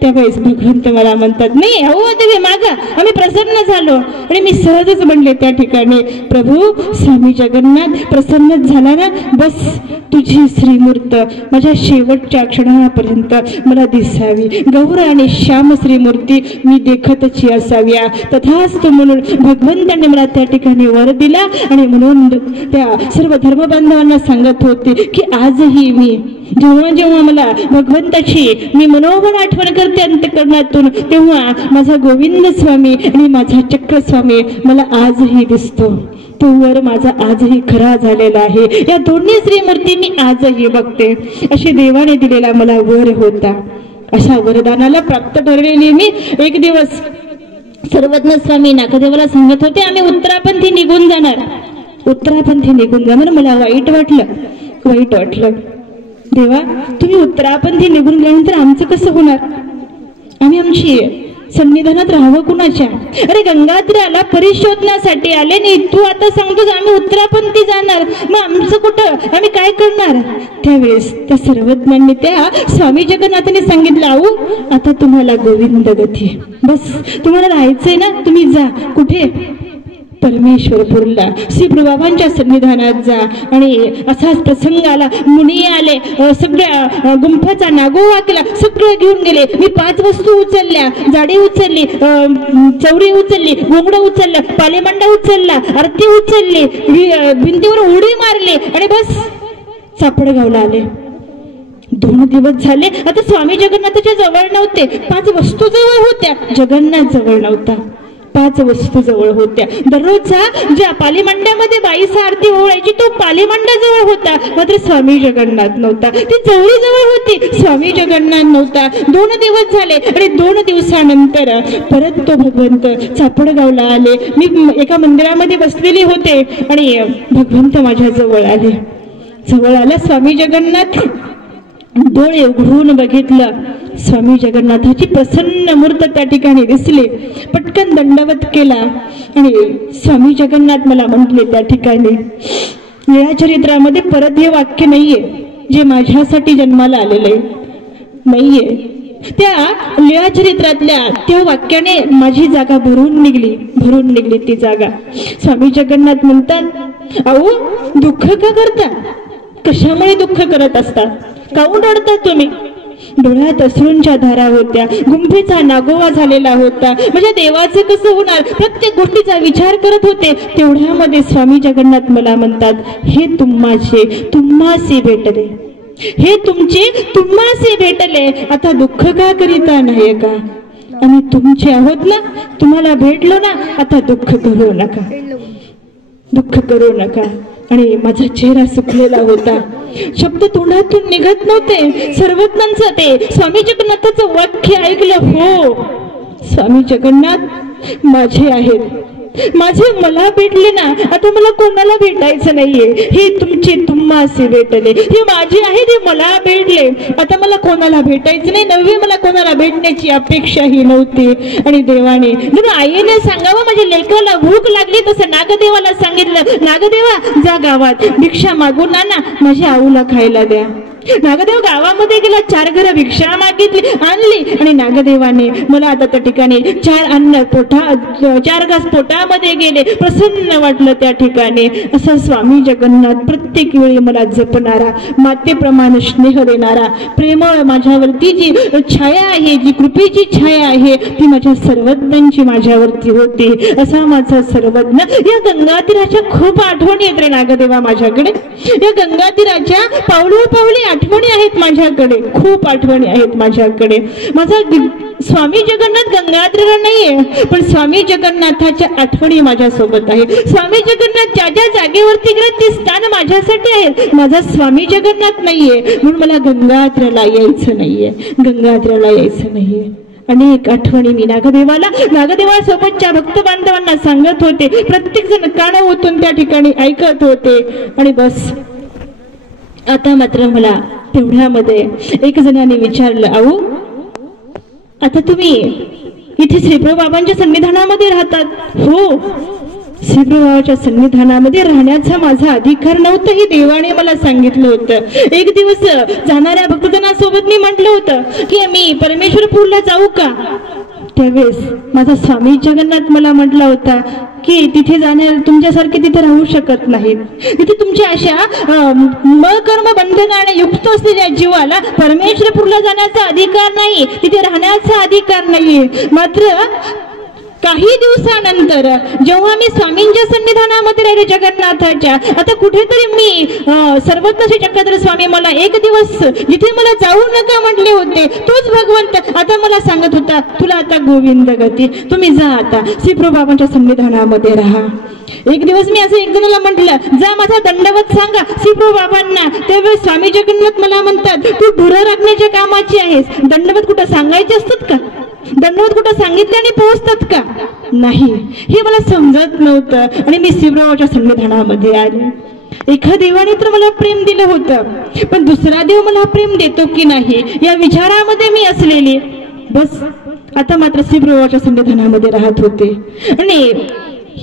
त्यावेळेस भगवंत मला म्हणतात, नाही अहो देवी मागा. आम्ही प्रसन्न झालो आणि मी सहजच म्हणले त्या ठिकाणी, प्रभू स्वामी जगन्नाथ प्रसन्नच झाला ना, बस तुझी श्रीमूर्त माझ्या शेवटच्या क्षणापर्यंत मला दिसावी. गौर आणि श्याम श्रीमूर्ती मी देखतची असाव्या. तथास्तु म्हणून भगवंतांनी मला त्या ठिकाणी वर दिला. आणि म्हणून त्या सर्व धर्मबांधवांना सांगत होते की आजही मी जेव्हा जेव्हा मला भगवंताची मी मनोमन आठवण करते अंतःकरणातून, तेव्हा माझा गोविंद स्वामी आणि माझा चक्र स्वामी मला आजही दिसतो. तो वर माझा आजही खरा झालेला आहे. या दोन्ही श्रीमूर्ती मी आजही बघते. अशी देवाने दिलेला मला वर होता. अशा वरदानाला प्राप्त ठरलेली मी एक दिवस सर्वज्ञ स्वामी नागदेवाला सांगत होते, आम्ही उत्तरापंथी निघून जाणार, उत्तरापंथी निघून जाणार. मला वाईट वाटलं. देवा तुम्ही उत्तरापंथी निघून गेल्यानंतर आमचं कसं होणार? आम्ही आमची सन्निधानात राहावं कुणाच्या? अरे गंगाधराला परिशोधण्यासाठी आले नाही, तू आता सांगतोस आम्ही उत्तरापंथी जाणार, मग आमचं कुठं? आम्ही काय करणार? त्यावेळेस त्या सर्वज्ञांनी त्या स्वामी जगन्नाथांनी सांगितलं, आऊ आता तुम्हाला गोविंद गती, बस तुम्हाला राहायचंय ना, तुम्ही जा. कुठे? परमेश्वरपूरला श्री प्रभुबाबांच्या सन्निधानात जा. आणि असाच प्रसंग आला. मुनी आले, सगळ्या गुंफाचा नागोवा केला, सगळं घेऊन गेले. मी 5 वस्तू उचलल्या, जाडी उचलली, चौरी उचलली, घोंगडं उचललं, पालेमांडा उचलला, आरती उचलली, भिंतीवर उडी मारली आणि बस सापडगावला आले. 2 दिवस झाले. आता स्वामी जगन्नाथाच्या जवळ नव्हते, 5 वस्तू जवळ होत्या, जगन्नाथ जवळ नव्हता. 5 वस्तू जवळ होत्या. दररोजचा ज्या पालीमांड्यामध्ये बाईस आरती ओळायची तो पालीमांडा जवळ होता, मात्र स्वामी जगन्नाथ नव्हता. ती चौरी जवळ होती, स्वामी जगन्नाथ नव्हता. 2 दिवस झाले आणि 2 दिवसानंतर परत तो भगवंत चापडगावला आले. मी एका मंदिरामध्ये बसलेली होते आणि भगवंत माझ्या जवळ आले. जवळ आला स्वामी जगन्नाथ. डोळे उघडून बघितलं, स्वामी जगन्नाथाची प्रसन्न मूर्त त्या ठिकाणी दिसली. पटकन दंडवत केला आणि स्वामी जगन्नाथ मला म्हटले त्या ठिकाणी, लीळाचरित्रामध्ये परत हे वाक्य नाहीये जे माझ्यासाठी जन्माला आलेले नाहीये. त्या लीळाचरित्रातल्या त्या वाक्याने माझी जागा भरून निघली ती जागा. स्वामी जगन्नाथ म्हणतात, अहो दुःख का करता? कशामुळे दुःख करत असतात? काऊन रडता तुम्ही? डोळ्यात अश्रूंच्या धारा होत्या, गुंफेचा नागोवा झालेला होता. माझ्या देवाचे कसं होणार? प्रत्येक गोष्टीचा विचार करत होते. तेवढ्यामध्ये स्वामी जगन्नाथ मला म्हणतात, हे तुम्हासी भेटले, हे तुमचे तुम्हासी भेटले, आता दुःख का करीता नाही का? आम्ही तुमचे आहोत ना, तुम्हाला भेटलो ना, आता दुःख करू नका. आणि माझा चेहरा सुकलेला होता, शब्द तोंडातून निघत नव्हते. सर्वज्ञांचं ते स्वामी जगन्नाथाचं वाक्य ऐकलं, हो स्वामी जगन्नाथ माझे आहेत, माझे मला भेटले ना, आता मला कोणाला भेटायचं नाहीये. ही तुमची तुम्हासी भेटले, ही माझी आहे, ती मला भेटले, आता मला कोणाला भेटायचं नाही. नवी मला कोणाला भेटण्याची अपेक्षाही नव्हती. आणि देवाने आईने सांगावं माझ्या लेकराला भूक लागली, तसं नागदेवाला सांगितलं, नागदेवा जा गावात भिक्षा मागून आणा, माझ्या आऊला खायला द्या. नागदेव गावामध्ये गेला, 4 घरं भिक्षा मागितली, आणली. आणि नागदेवाने मला आता त्या ठिकाणी 4 घास पोटामध्ये गेले. प्रसन्न वाटलं त्या ठिकाणी. असा स्वामी जगन्नाथ प्रत्येक वेळी मला जपणारा, मातेप्रमाणे स्नेह देणारा, प्रेमळ माझ्यावरती जी छाया आहे, जी कृपेची छाया आहे, ती माझ्या सर्वज्ञांची माझ्यावरती होती. असा माझा सर्वज्ञ. या गंगातीराच्या खूप आठवणी येत रे नागदेवा माझ्याकडे. या गंगातीराच्या पावली आठवणी आहेत माझ्याकडे, खूप आठवणी आहेत माझ्याकडे. माझा स्वामी जगन्नाथ गंगाधर नाहीये, पण स्वामी जगन्नाथाच्या आठवणी माझ्यासोबत आहे. स्वामी जगन्नाथ ज्या ज्या जागेवरती गेले ते स्थान माझ्यासाठी आहे. माझा स्वामी जगन्नाथ नाहीये, म्हणून मला गंगाधराला यायचं नाहीये, गंगाधराला यायचं नाहीये. अनेक आठवणी मी नागदेवासोबतच्या भक्त बांधवांना सांगत होते. प्रत्येक जण कान ओतून त्या ठिकाणी ऐकत होते. आणि बस आता मात्र मला तेवढ्यामध्ये एक जणांनी विचारलं, आऊ आता तुम्ही इथे श्रीप्रभू बाबांच्या सन्निधानामध्ये राहतात? हो, श्रीप्रभू बाबाच्या सन्निधानामध्ये राहण्याचा माझा अधिकार नव्हता, हे देवाने मला सांगितलं होतं. एक दिवस जाणाऱ्या भक्तजनासोबत मी म्हटलं होतं की मी परमेश्वरपूरला जाऊ का? त्यावेळेस माझा स्वामी जगन्नाथ मला म्हटला होता की तिथे जाणार तुमच्यासारखे तिथे राहू शकत नाहीत. तिथे तुमच्या अशा कर्म बंधनाने युक्त असलेल्या जीवाला परमेश्वरपूरला जाण्याचा अधिकार नाही, तिथे राहण्याचा अधिकार नाही. मात्र काही दिवसानंतर जेव्हा मी स्वामींच्या सन्निधानामध्ये राहिले जगन्नाथाच्या, आता कुठेतरी मी सर्वज्ञ चक्रधर स्वामी मला एक दिवस जिथे मला जाऊ नका म्हटले होते, तोच भगवंत आता मला सांगत होता, तुला आता गोविंद गती, तुम्ही जा आता श्रीप्रभू बाबांच्या सन्निधानामध्ये राहा. एक दिवस मी असं एक जणाला म्हटलं, जा माझा दंडवत सांगा श्रीप्रभू बाबांना. त्यावेळेस स्वामी जगन्नाथ मला म्हणतात, तू ढुरं राखण्याच्या कामाची आहेस, दंडवत कुठं सांगायचे असतात का? दंडवत कुठं सांगितल्याने पोहोचतात का? नाही, हे मला समजत नव्हतं. आणि मी श्रीप्रभूच्या सन्निधानामध्ये आले. एका देवाने तर मला प्रेम दिलं होतं, पण दुसरा देव मला प्रेम देतो की नाही या विचारामध्ये मी असलेली. बस आता मात्र श्रीप्रभूच्या सन्निधानामध्ये राहत होते. आणि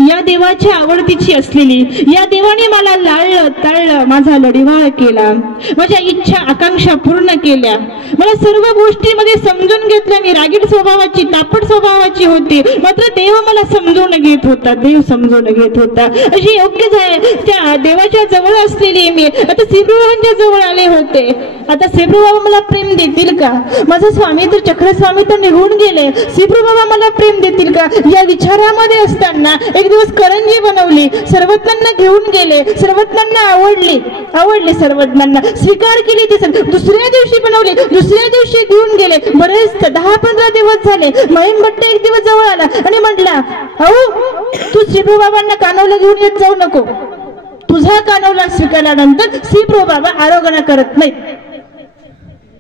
या देवाच्या आवडतीची असलेली, या देवाने मला लाळलं ताळलं, माझा लढिवाळ केला, माझ्या इच्छा आकांक्षा पूर्ण केल्या, मला सर्व गोष्टीमध्ये समजून घेतलं. मी रागीट स्वभावाची, तापट स्वभावाची होती, मात्र देव मला समजून घेत होता, देव समजून घेत होता. अशी योग्य त्या देवाच्या जवळ असलेली मी आता श्रीप्रभूंच्या जवळ आले होते. आता श्रीप्रभू बाबा मला प्रेम देतील का? माझा स्वामी तर चक्रस्वामी तर निघून गेले, श्रीप्रभू बाबा मला प्रेम देतील का या विचारामध्ये असताना एक दिवस करंजी बनवली, सर्वज्ञांना घेऊन गेले, सर्वज्ञांना आवडली, सर्वज्ञांना स्वीकार केली. ती दुसऱ्या दिवशी बनवली, दुसऱ्या दिवशी घेऊन गेले. बरेच 10-15 दिवस झाले. महिम भट्ट एक दिवस जवळ आला आणि म्हटला, अहो तू श्रीप्रभू बाबांना कानवला घेऊन येत जाऊ नको, तुझा कानवला स्वीकारल्यानंतर श्रीप्रभू बाबा आरोग्य करत नाही.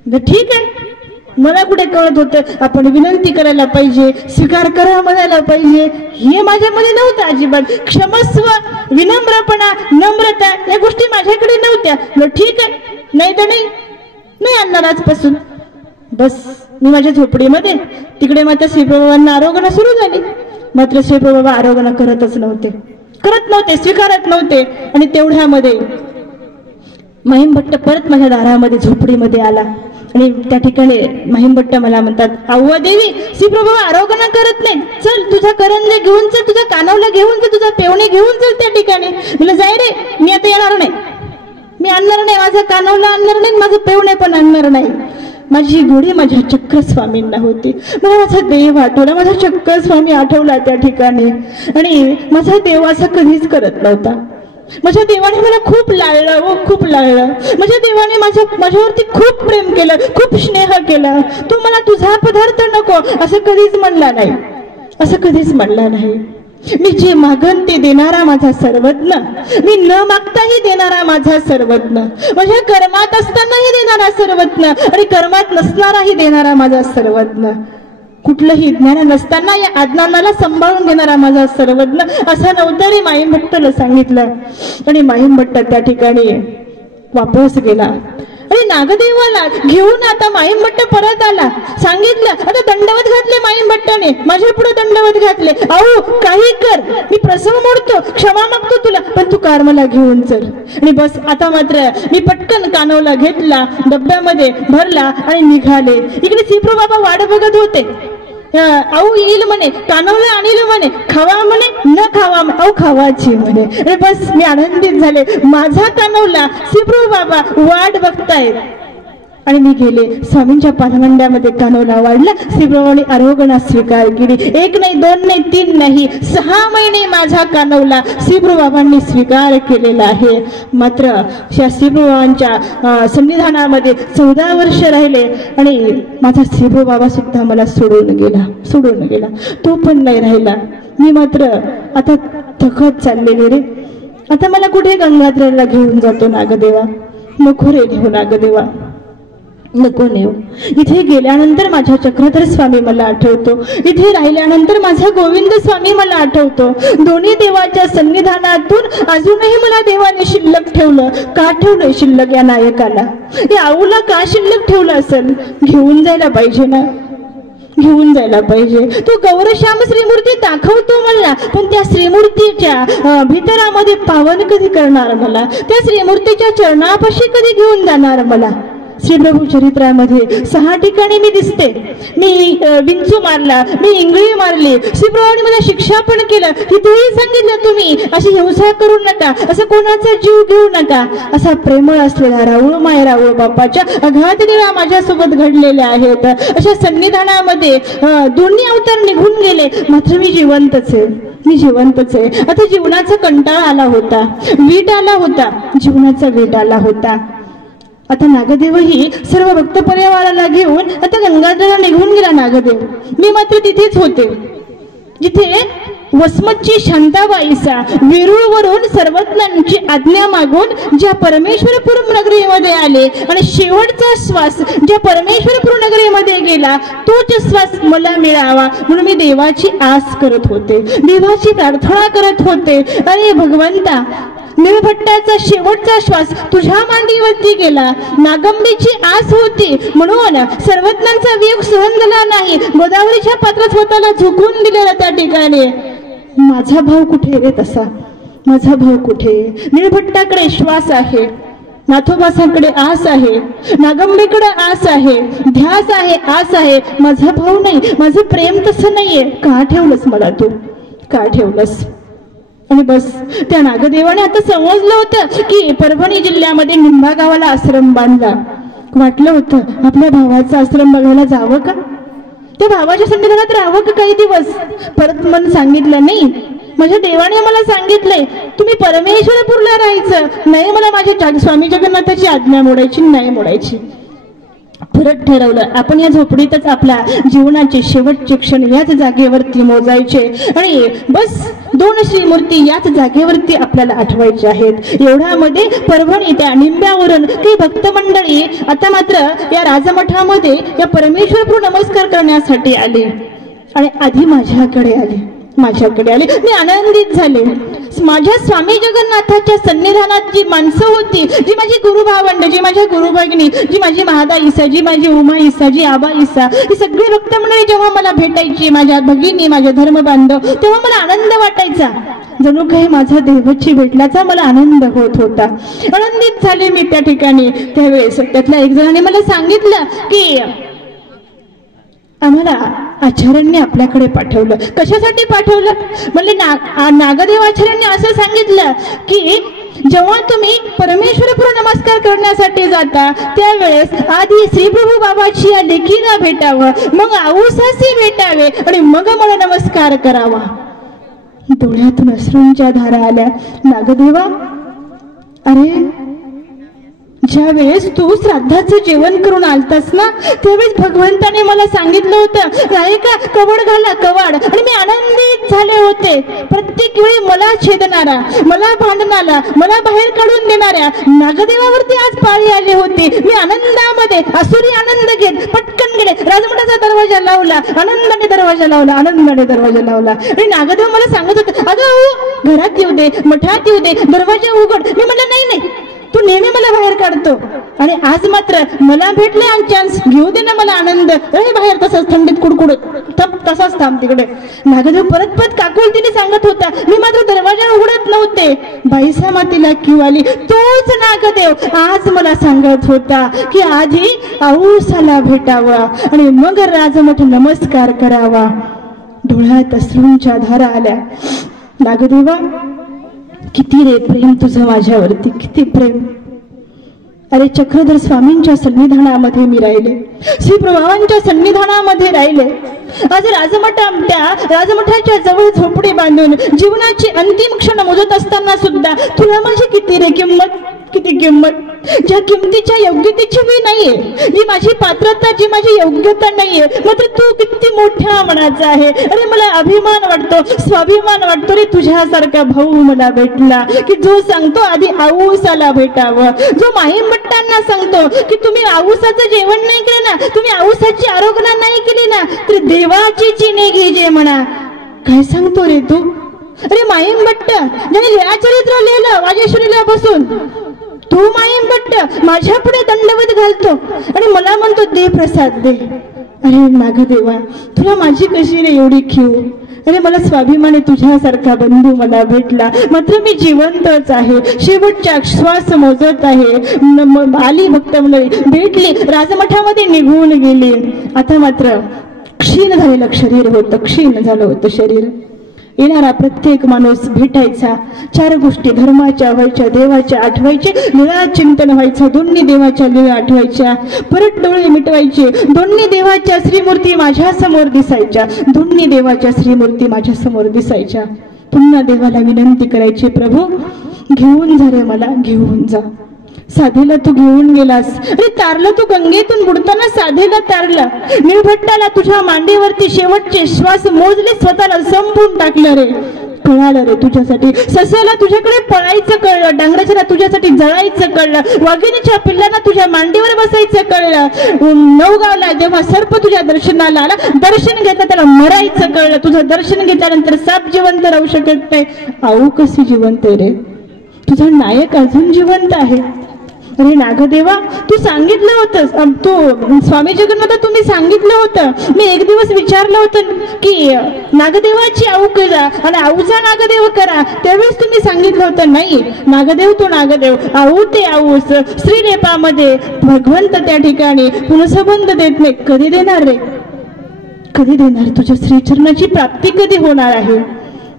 ठीक आहे, मला कुठे कळत होतं आपण विनंती करायला पाहिजे, स्वीकार करा म्हणायला पाहिजे, हे माझ्यामध्ये नव्हतं अजिबात. क्षमस्व, विनम्रपणा, नम्रता या गोष्टी माझ्याकडे नव्हत्या. ठीक आहे, नाही तर नाही आणणार आजपासून. बस मी माझ्या झोपडीमध्ये तिकडे मात्र श्रीप्रभूंना आरोग्य सुरू झाली. मात्र श्रीप्रभू बाबा आरोग्य करत नव्हते, स्वीकारत नव्हते. आणि तेवढ्यामध्ये महिम भट्ट परत माझ्या दारामध्ये झोपडीमध्ये आला. आणि त्या ठिकाणी महिम भट्ट मला म्हणतात, अव्वा देवी श्रीप्रभू आरोग्य करत नाही, चल तुझा करंजे घेऊन चल, तुझा कानवला घेऊन चल, तुझा पेवणे घेऊन चल त्या ठिकाणी. मला जाय रे, मी आता येणार नाही, मी आणणार नाही, माझा कानवला आणणार नाही, माझं पेवणे पण आणणार नाही. माझी गोडी माझ्या चक्रस्वामींना होती. मला माझा देव आठवला, माझा चक्रस्वामी आठवला त्या ठिकाणी. आणि माझा देव असं कधीच करत नव्हता. माझ्या देवाने मला खूप लाळलं, माझ्या देवाने माझ्यावरती खूप प्रेम केलं, खूप स्नेह केला. तू मला तुझा पदार्थ नको असं कधीच म्हणला नाही. मी जे मागन ते देणारा माझा सर्वज्ञ, मी न मागताही देणारा माझा सर्वज्ञ, माझ्या कर्मात असतानाही देणारा सर्वज्ञ आणि कर्मात नसणाराही देणारा माझा सर्वज्ञ. कुठलंही ज्ञान नसताना या अज्ञानाला सांभाळून घेणारा माझा सर्वज्ञ असा नवतारी माईम भट्टला सांगितलं. आणि माईम भट्ट त्या ठिकाणी वापस गेला आणि नागदेवाला घेऊन आता माईम भट्ट परत आला. सांगितलं, आता दंडवत घातले माईम भट्टाने, माझ्या पुढे दंडवत घातले. अहो काही कर, मी प्रसव मोडतो, क्षमा मागतो तुला, पण तू कार मला घेऊन चल. आणि बस आता मात्र मी पटकन कानवला घेतला, डब्यामध्ये भरला आणि निघाले. इकडे सिप्रो बाबा वाट बघत होते. आऊ येईल म्हणे, कानवला आणील म्हणे, खावा म्हणे, न खावा, अहो खावाची म्हणे. अरे बस मी आनंदित झाले, माझा कानवला सिप्रो बाबा वाट बघतायत. आणि मी गेले स्वामींच्या पानमंड्यामध्ये कानवला वाढला. श्रीप्रभूंनी आरोग्याला स्वीकार केली. 1 नाही 2 नाही 3 नाही 6 महिने माझा कानवला श्रीप्रभूंनी स्वीकार केलेला आहे. मात्र या श्रीप्रभूंच्या सन्निधानामध्ये 14 वर्ष राहिले आणि माझा श्रीप्रभू बाबा सुद्धा मला सोडून गेला. तो पण नाही राहिला. मी मात्र आता थकत चाललेले रे. आता मला कुठे गंगाधराला घेऊन जातो नागदेवा? नको रे नेऊ नागदेवा, नको नेऊ. इथे गेल्यानंतर माझा चक्रधर स्वामी मला आठवतो, इथे राहिल्यानंतर माझा गोविंद स्वामी मला आठवतो. दोन्ही देवाच्या सन्निधानातून अजूनही मला देवाने शिल्लक ठेवलं. का ठेवलं शिल्लक या नायकाला? या आऊला का शिल्लक ठेवलं असेल? घेऊन जायला पाहिजे ना, घेऊन जायला पाहिजे. तो गौरश्याम श्रीमूर्ती दाखवतो मला, पण त्या श्रीमूर्तीच्या भितरामध्ये पावन कधी करणार मला? त्या श्रीमूर्तीच्या चरणापाशी कधी घेऊन जाणार मला? श्रीप्रभू चरित्रामध्ये 6 ठिकाणी मी दिसते. मी विंचू मारला, मी इंगळी मारली, श्रीप्रभूंनी मला शिक्षा पण केलं. तिथेही सांगितलं तुम्ही अशी हिंसा करू नका, असं कोणाचा जीव घेऊ नका. असा प्रेमळ असलेला राऊळ राऊळ बाप्पाच्या अघात लीला माझ्यासोबत घडलेल्या आहेत. अशा सन्निधानामध्ये दोन्ही अवतार निघून गेले, मात्र मी जिवंतच आहे. आता जीवनाचा कंटाळा आला होता, वीट आला होता, जीवनाचा वीट आला होता. आता नागदेवही सर्व भक्त परिवाराला घेऊन आता गंगाधरला निघून गेला नागदेव. मी मात्र तिथेच होते, जिथे वसमतची शांताबाईसा वेरूळवरून सर्वज्ञांची आज्ञा मागून ज्या परमेश्वरपूर नगरीमध्ये आले आणि शेवटचा श्वास ज्या परमेश्वरपूर नगरीमध्ये गेला, तोच श्वास मला मिळावा म्हणून मी देवाची आस करत होते, देवाची प्रार्थना करत होते. अरे भगवंता, निळभट्टाचा शेवटचा श्वास तुझ्या मांडीवरती गेला. नागंबीची आस होती म्हणून सर्वज्ञांचा वियोग सहन झाला नाही. गोदावरीच्या पात्रात स्वतःला झुकून दिलेला त्या ठिकाणी. माझा भाव कुठे रे तसा? माझा भाव कुठे? निळभट्टाकडे श्वास आहे, नाथोबासाकडे आस आहे, नागंबीकडे आस आहे, ध्यास आहे, आस आहे. माझा भाव नाही, माझं प्रेम तसं नाहीये. का ठेवलंस मला तू? का ठेवलंस? आणि बस त्या नागदेवाने आता समजलं होतं की परभणी जिल्ह्यामध्ये निंबा गावाला आश्रम बांधला. वाटलं होतं आपल्या भावाचा आश्रम बघायला जावं का, त्या भावाच्या सन्निधानात राहावं का काही दिवस. परत मन सांगितलं नाही, माझ्या देवाने मला सांगितलंय तुम्ही परमेश्वरपूरला राहायचं नाही. मला माझ्या स्वामी जगन्नाथाची आज्ञा मोडायची नाही, मोडायची. परत ठरवलं आपण या झोपडीतच आपल्या जीवनाचे शेवटचे क्षण याच जागेवरती मोजायचे आणि बस 2 श्रीमूर्ती याच जागेवरती आपल्याला आठवायचे आहेत. एवढ्यामध्ये परभणी त्या निंब्यावरून काही भक्त मंडळी आता मात्र या राजमठामध्ये या परमेश्वरपूर नमस्कार करण्यासाठी आले आणि आधी माझ्याकडे आले. मी आनंदित झाले. माझ्या स्वामी जगन्नाथाच्या सन्निधानात जी माणसं होती, जी माझी गुरुभावंड, जी माझ्या गुरुभगिनी, जी माझी महादा ईसा, जी माझी उमा ईसा, जी आबा ईसा, ही सगळी भक्त मंडळी जेव्हा मला भेटायची, माझ्या भगिनी, माझे धर्मबांधव, तेव्हा मला आनंद वाटायचा. जणू काही माझा देवची भेटल्याचा मला आनंद होत होता. आनंदित झाले मी त्या ठिकाणी. त्यावेळेस त्यातल्या एक जणांनी मला सांगितलं की आम्हाला आचार्यांनी आपल्याकडे पाठवलं. कशासाठी पाठवलं म्हणजे नागदेव आचार्यांनी असं सांगितलं की जेव्हा तुम्ही परमेश्वरपूर नमस्कार करण्यासाठी जाता त्यावेळेस आधी श्रीप्रभू बाबाची या लेकीला भेटावं, मग आऊसासी भेटावे आणि मग मला नमस्कार करावा. डोळ्यातून अश्रूंच्या धारा आल्या. नागदेवा, अरे ज्या वेळेस तू श्राद्धाचं जेवण करून आलतास ना, त्यावेळेस भगवंताने मला सांगितलं होतं, नायका कवड घाला कवाड, आणि मी आनंदित झाले होते. प्रत्येक वेळी मला छेदणारा, मला भांडणारा, मला बाहेर काढून देणाऱ्या नागदेवावरती आज पाळी आली होती. मी आनंदामध्ये असुरी आनंद घेत पटकन गेले, राजमठाचा दरवाजा लावला, आनंदाने दरवाजा लावला, आनंदाने दरवाजा लावला. आणि नागदेव मला सांगत होता, अगं घरात येऊ दे, मठात येऊ दे, दरवाजा उघड. मी म्हटलं नाही, तू नेहमी मला बाहेर काढतो, आणि आज मात्र मला भेटले चान्स, घेऊ दे ना मला आनंद. बाहेर तसाच थंडीत कुडकुडत तसाच थांब तिकडे. नागदेव परत काकुलतीने सांगत होता, मी मात्र दरवाजा उघडत नव्हते. बाईसा मातीला किव आली. तोच नागदेव आज मला सांगत होता की आधी आऊसाला भेटावा आणि मग राजमठ नमस्कार करावा. डोळ्यात अश्रूंच्या धारा आल्या. नागदेवा, किती रे प्रेम तुझं माझ्यावरती, किती प्रेम. अरे चक्रधर स्वामींच्या सन्निधानामध्ये मी राहिले, श्री प्रभावांच्या सन्निधानामध्ये राहिले. आज राजमठाच्या जवळ झोपडी बांधून जीवनाची अंतिम क्षण मोजत असताना सुद्धा तुला माझी किती रे किंमत, किती किंमत. ज्या किमतीच्या योग्यतेची मी नाहीये, जी माझी पात्रता, जी माझी योग्यता नाहीये, मात्र तू किती मोठ्या मनाचा आहे. अरे मला अभिमान वाटतो, स्वाभिमान वाटतो रे, तुझ्यासारखा भाऊ मला भेटला की जो सांगतो आधी आऊसाला भेटावं, जो माहीमभट्टांना सांगतो की तुम्ही आऊसाचं जेवण नाही केलं ना, तुम्ही आऊसाची आराधना नाही केली ना, तर देवाची चिनी घे म्हणा. काय सांगतो रे तू? अरे माहीमभट्ट ज्याने लीळाचरित्र लिहिलं वाजेश्वरीला बसून, तू माहीमभट्ट माझ्या पुढे दंडवत घालतो आणि मला म्हणतो दे प्रसाद दे. अरे नागदेवा, तुला माझी कशी रे एवढी खीव. अरे मला स्वाभिमाने तुझ्यासारखा बंधू मला भेटला, मात्र मी जिवंतच आहे, शेवटचा श्वास मोजत आहे. आली भक्त मंडळी, भेटली, राजमठामध्ये निघून गेली. आता मात्र क्षीण झालेलं शरीर होतं, क्षीण झालं होतं शरीर. येणारा प्रत्येक माणूस भेटायचा, चार गोष्टी धर्माच्या व्हायच्या, देवाच्या आठवायचे, लीळा चिंतन व्हायचं, दोन्ही देवाच्या लीळा आठवायच्या, परत डोळे मिटवायचे, दोन्ही देवाच्या श्रीमूर्ती माझ्या समोर दिसायच्या, दोन्ही देवाच्या श्रीमूर्ती माझ्या समोर दिसायच्या. पुन्हा देवाला विनंती करायची, प्रभू घेऊन जा रे मला, घेऊन जा. साधेला तू घेऊन गेलास, अरे तारलं तू गंगेतून बुडताना साधेला तारलं. निळभट्टाला तुझ्या मांडीवरती शेवटचे श्वास मोजले, स्वतःला संपून टाकलं रे. कळालं रे तुझ्यासाठी. सस्याला तुझ्याकडे पळायचं कळलं, डांगराच्याला तुझ्यासाठी जळायचं कळलं, वाघिणीच्या पिल्लांना तुझ्या मांडीवर बसायचं कळलं. नवगावला जेव्हा सर्प तुझ्या दर्शनाला आला, दर्शन घेतलं त्याला मरायचं कळलं. तुझं दर्शन घेतल्यानंतर साप जिवंत राहू शकत नाही. आऊ कशी जिवंत रे, तुझा नायक अजून जिवंत आहे. अरे नागदेवा, तू सांगितलं होतं, तू स्वामी जगन्नाथ तुम्ही सांगितलं होतं. मी एक दिवस विचारलं होतं की नागदेवाची आऊ करा आणि आऊचा नागदेव करा, त्यावेळेस तुम्ही सांगितलं होतं नाही, नागदेव तो नागदेव, आऊ ते आऊस. श्रीरेपामध्ये भगवंत त्या ठिकाणी पुनसंबंध देत नाही. कधी देणार रे, कधी देणार? तुझ्या श्रीचरणाची प्राप्ती कधी होणार आहे?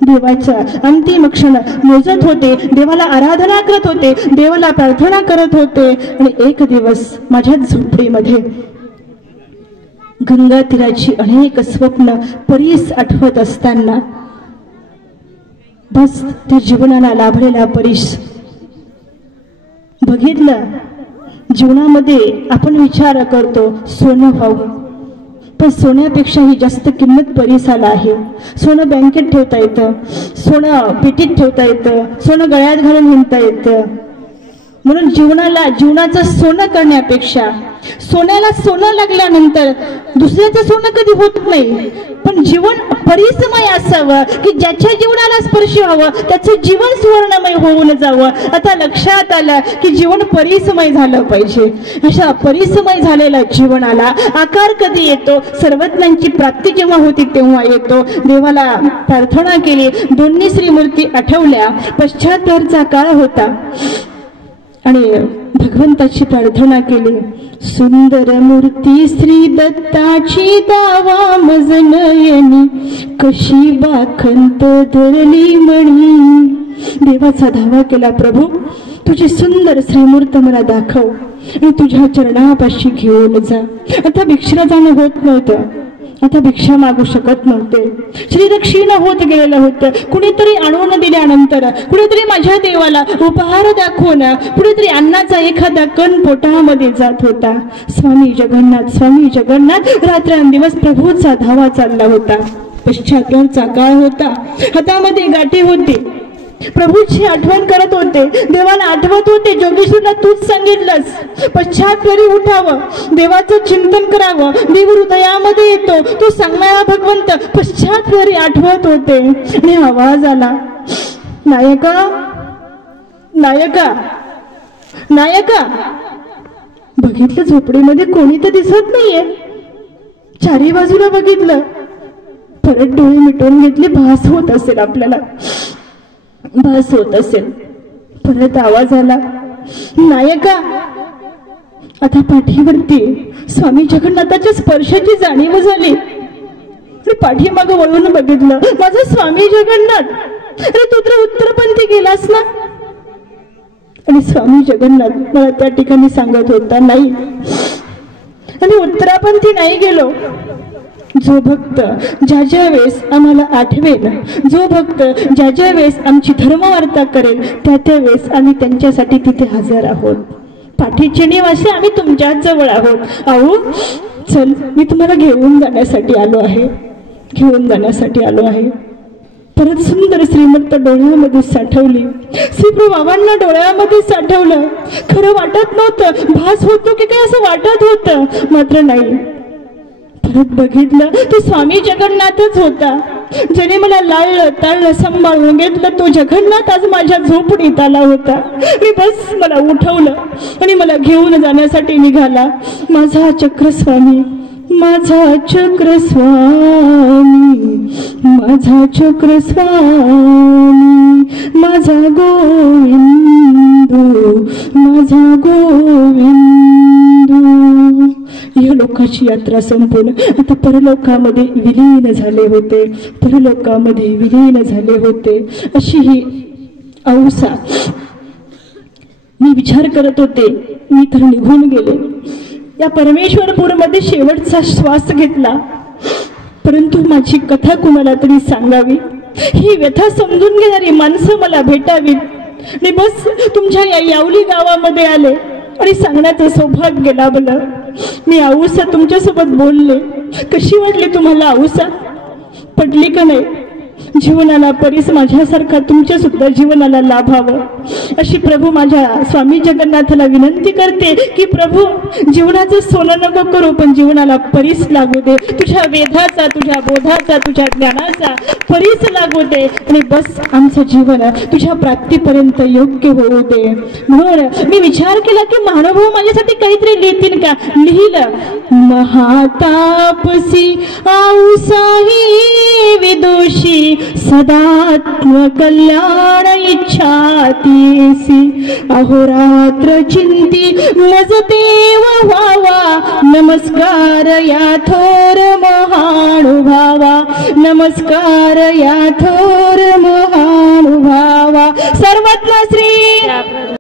देवाच्या अंतिम क्षण मोजत होते, देवाला आराधना करत होते, देवाला प्रार्थना करत होते. आणि एक दिवस माझ्या झोपडीमध्ये गंगा तीराची अनेक स्वप्न परीस आठवत असताना, बस त्या जीवनाला लाभलेला परीस बघितलं. जीवनामध्ये आपण विचार करतो सोनं व्हावं, पण सोन्यापेक्षाही जास्त किंमत परीसाला आहे. सोनं बँकेत ठेवता येतं, सोनं पेटीत ठेवता येतं, सोनं गळ्यात घालून हिंडता येतं. म्हणून जीवनाचं सोनं करण्यापेक्षा सोन्याला सोनं लागल्यानंतर दुसऱ्याचं सोनं कधी होत नाही. पण जीवन परिसमय असावं की ज्याच्या जीवनाला स्पर्श व्हावं, त्याचं जीवन सुवर्णमय होऊन जावं. आता लक्षात आलं की जीवन परिसमय झालं पाहिजे. अशा परिसमय झालेल्या जीवनाला आकार कधी येतो? सर्वज्ञांची प्राप्ती जेव्हा होती तेव्हा येतो. देवाला प्रार्थना केली, दोन्ही श्रीमूर्ती आठवल्या. पश्चाताचा काळ होता आणि भगवंताची प्रार्थना केली. सुंदर मूर्ती श्री दत्ताची दावा मजनयनी, कशी बाखंत धरली म्हणी. देवाचा धावा केला, प्रभू तुझी सुंदर श्रीमूर्त मला दाखव आणि तुझ्या चरणापाशी घेऊन जा. आता भिक्षेला जाणं होत नव्हतं, आता भिक्षा मागू शकत नव्हते. शरीर क्षीण होत गेलेलं होतं. कुणीतरी आणून दिल्यानंतर, कुणीतरी माझ्या देवाला उपहार दाखवून, कुणीतरी अन्नाचा एखादा कण पोटामध्ये जात होता. स्वामी जगन्नाथ, स्वामी जगन्नाथ, रात्रंदिवस प्रभूचा धावा चालला होता. पश्चात्तरचा काळ होता. हातामध्ये गाठी होती. प्रभूची आठवण करत होते. देवाला आठवत होते. जोगेश्वरला तूच सांगितलंस पश्चात्तरी उठावं, देवाचं चिंतन करावं. देव हृदयामध्ये येतो, तो सांगणारा भगवंत पश्चात्तरी आठवत होते. आणि आवाज आला, नायका, नायका, नायका. बघितलं झोपडीमध्ये कोणी तर दिसत नाहीये. चारी बाजूला बघितलं. परत डोळे मिटवून घेतले. भास होत असेल आपल्याला, भास होत असेल. परत आवाज आला, नायका. आता पाठीवरती स्वामी जगन्नाथाच्या स्पर्शाची जाणीव झाली. आणि पाठीमाग वळून बघितलं. माझा स्वामी जगन्नाथ, अरे तू तर उत्तरपंथी गेलास ना. आणि स्वामी जगन्नाथ मला त्या ठिकाणी सांगत होता, नाही, आणि उत्तरापंथी नाही गेलो. जो भक्त ज्या ज्या वेळेस आम्हाला आठवेल, जो भक्त ज्या ज्या वेळेस आमची धर्मवार्ता करेल, त्या त्या वेळेस आम्ही त्यांच्यासाठी तिथे हजर आहोत. पाठीचे निवासी आम्ही तुमच्याच जवळ आहोत. अहो चल, मी तुम्हाला घेऊन जाण्यासाठी आलो आहे, घेऊन जाण्यासाठी आलो आहे. परत सुंदर श्रीमंत डोळ्यामध्ये साठवली. श्रीप्रभूबाबांना डोळ्यामध्ये साठवलं. खरं वाटत नव्हतं, भास होतो की काय असं वाटत होतं, मात्र नाही. परत बघितलं, तो स्वामी जगन्नाथच होता. ज्याने मला लाळलं ताळलं सांभाळून घेतलं, तो जगन्नाथ आज माझ्या झोपडीत आला होता. मी बस मला उठवलं आणि मला घेऊन जाण्यासाठी निघाला. माझा चक्रस्वामी, माझा चक्रस्वामी, माझा चक्रस्वामी, माझा गोविंदू, माझा गोविंदू. या लोकाची यात्रा संपून आता परलोकामध्ये विलीन झाले होते, परलोकामध्ये विलीन झाले होते. अशी ही औसा. मी विचार करत होते, मी तर निघून गेले. या परमेश्वरपूरमध्ये शेवटचा श्वास घेतला. परंतु माझी कथा कुणाला तरी सांगावी, ही व्यथा समजून घेणारी माणसं मला भेटावीत. आणि बस तुमच्या या यावली गावामध्ये आले आणि सांगण्याचं सौभाग्य लाभलं. मी औसा तुमच्यासोबत बोलले. कशी वाटली तुम्हाला औसा? पडली का नाही? जीवनाला परीस माझ्यासारखा तुमच्या सुद्धा जीवनाला लाभावं अशी प्रभू माझ्या स्वामी जगन्नाथाला विनंती करते की प्रभू, जीवनाचं सोनं नको करू, पण जीवनाला परीस लागू दे. तुझ्या वेधाचा, तुझ्या बोधाचा, तुझ्या ज्ञानाचा परीस लागू दे. आणि बस आमचं जीवन तुझ्या प्राप्तीपर्यंत योग्य होऊ दे. म्हणून मी विचार केला की महानुभाव माझ्यासाठी काहीतरी लिहितील का. लिहिलं, महातापसी औसाही विदुषी सदात्म कल्याण इच्छातीसी. अहोरात्र चिंती मज देव व्हावा. नमस्कार या थोर महानुभावा, नमस्कार या थोर महानुभावा. सर्वत्र श्री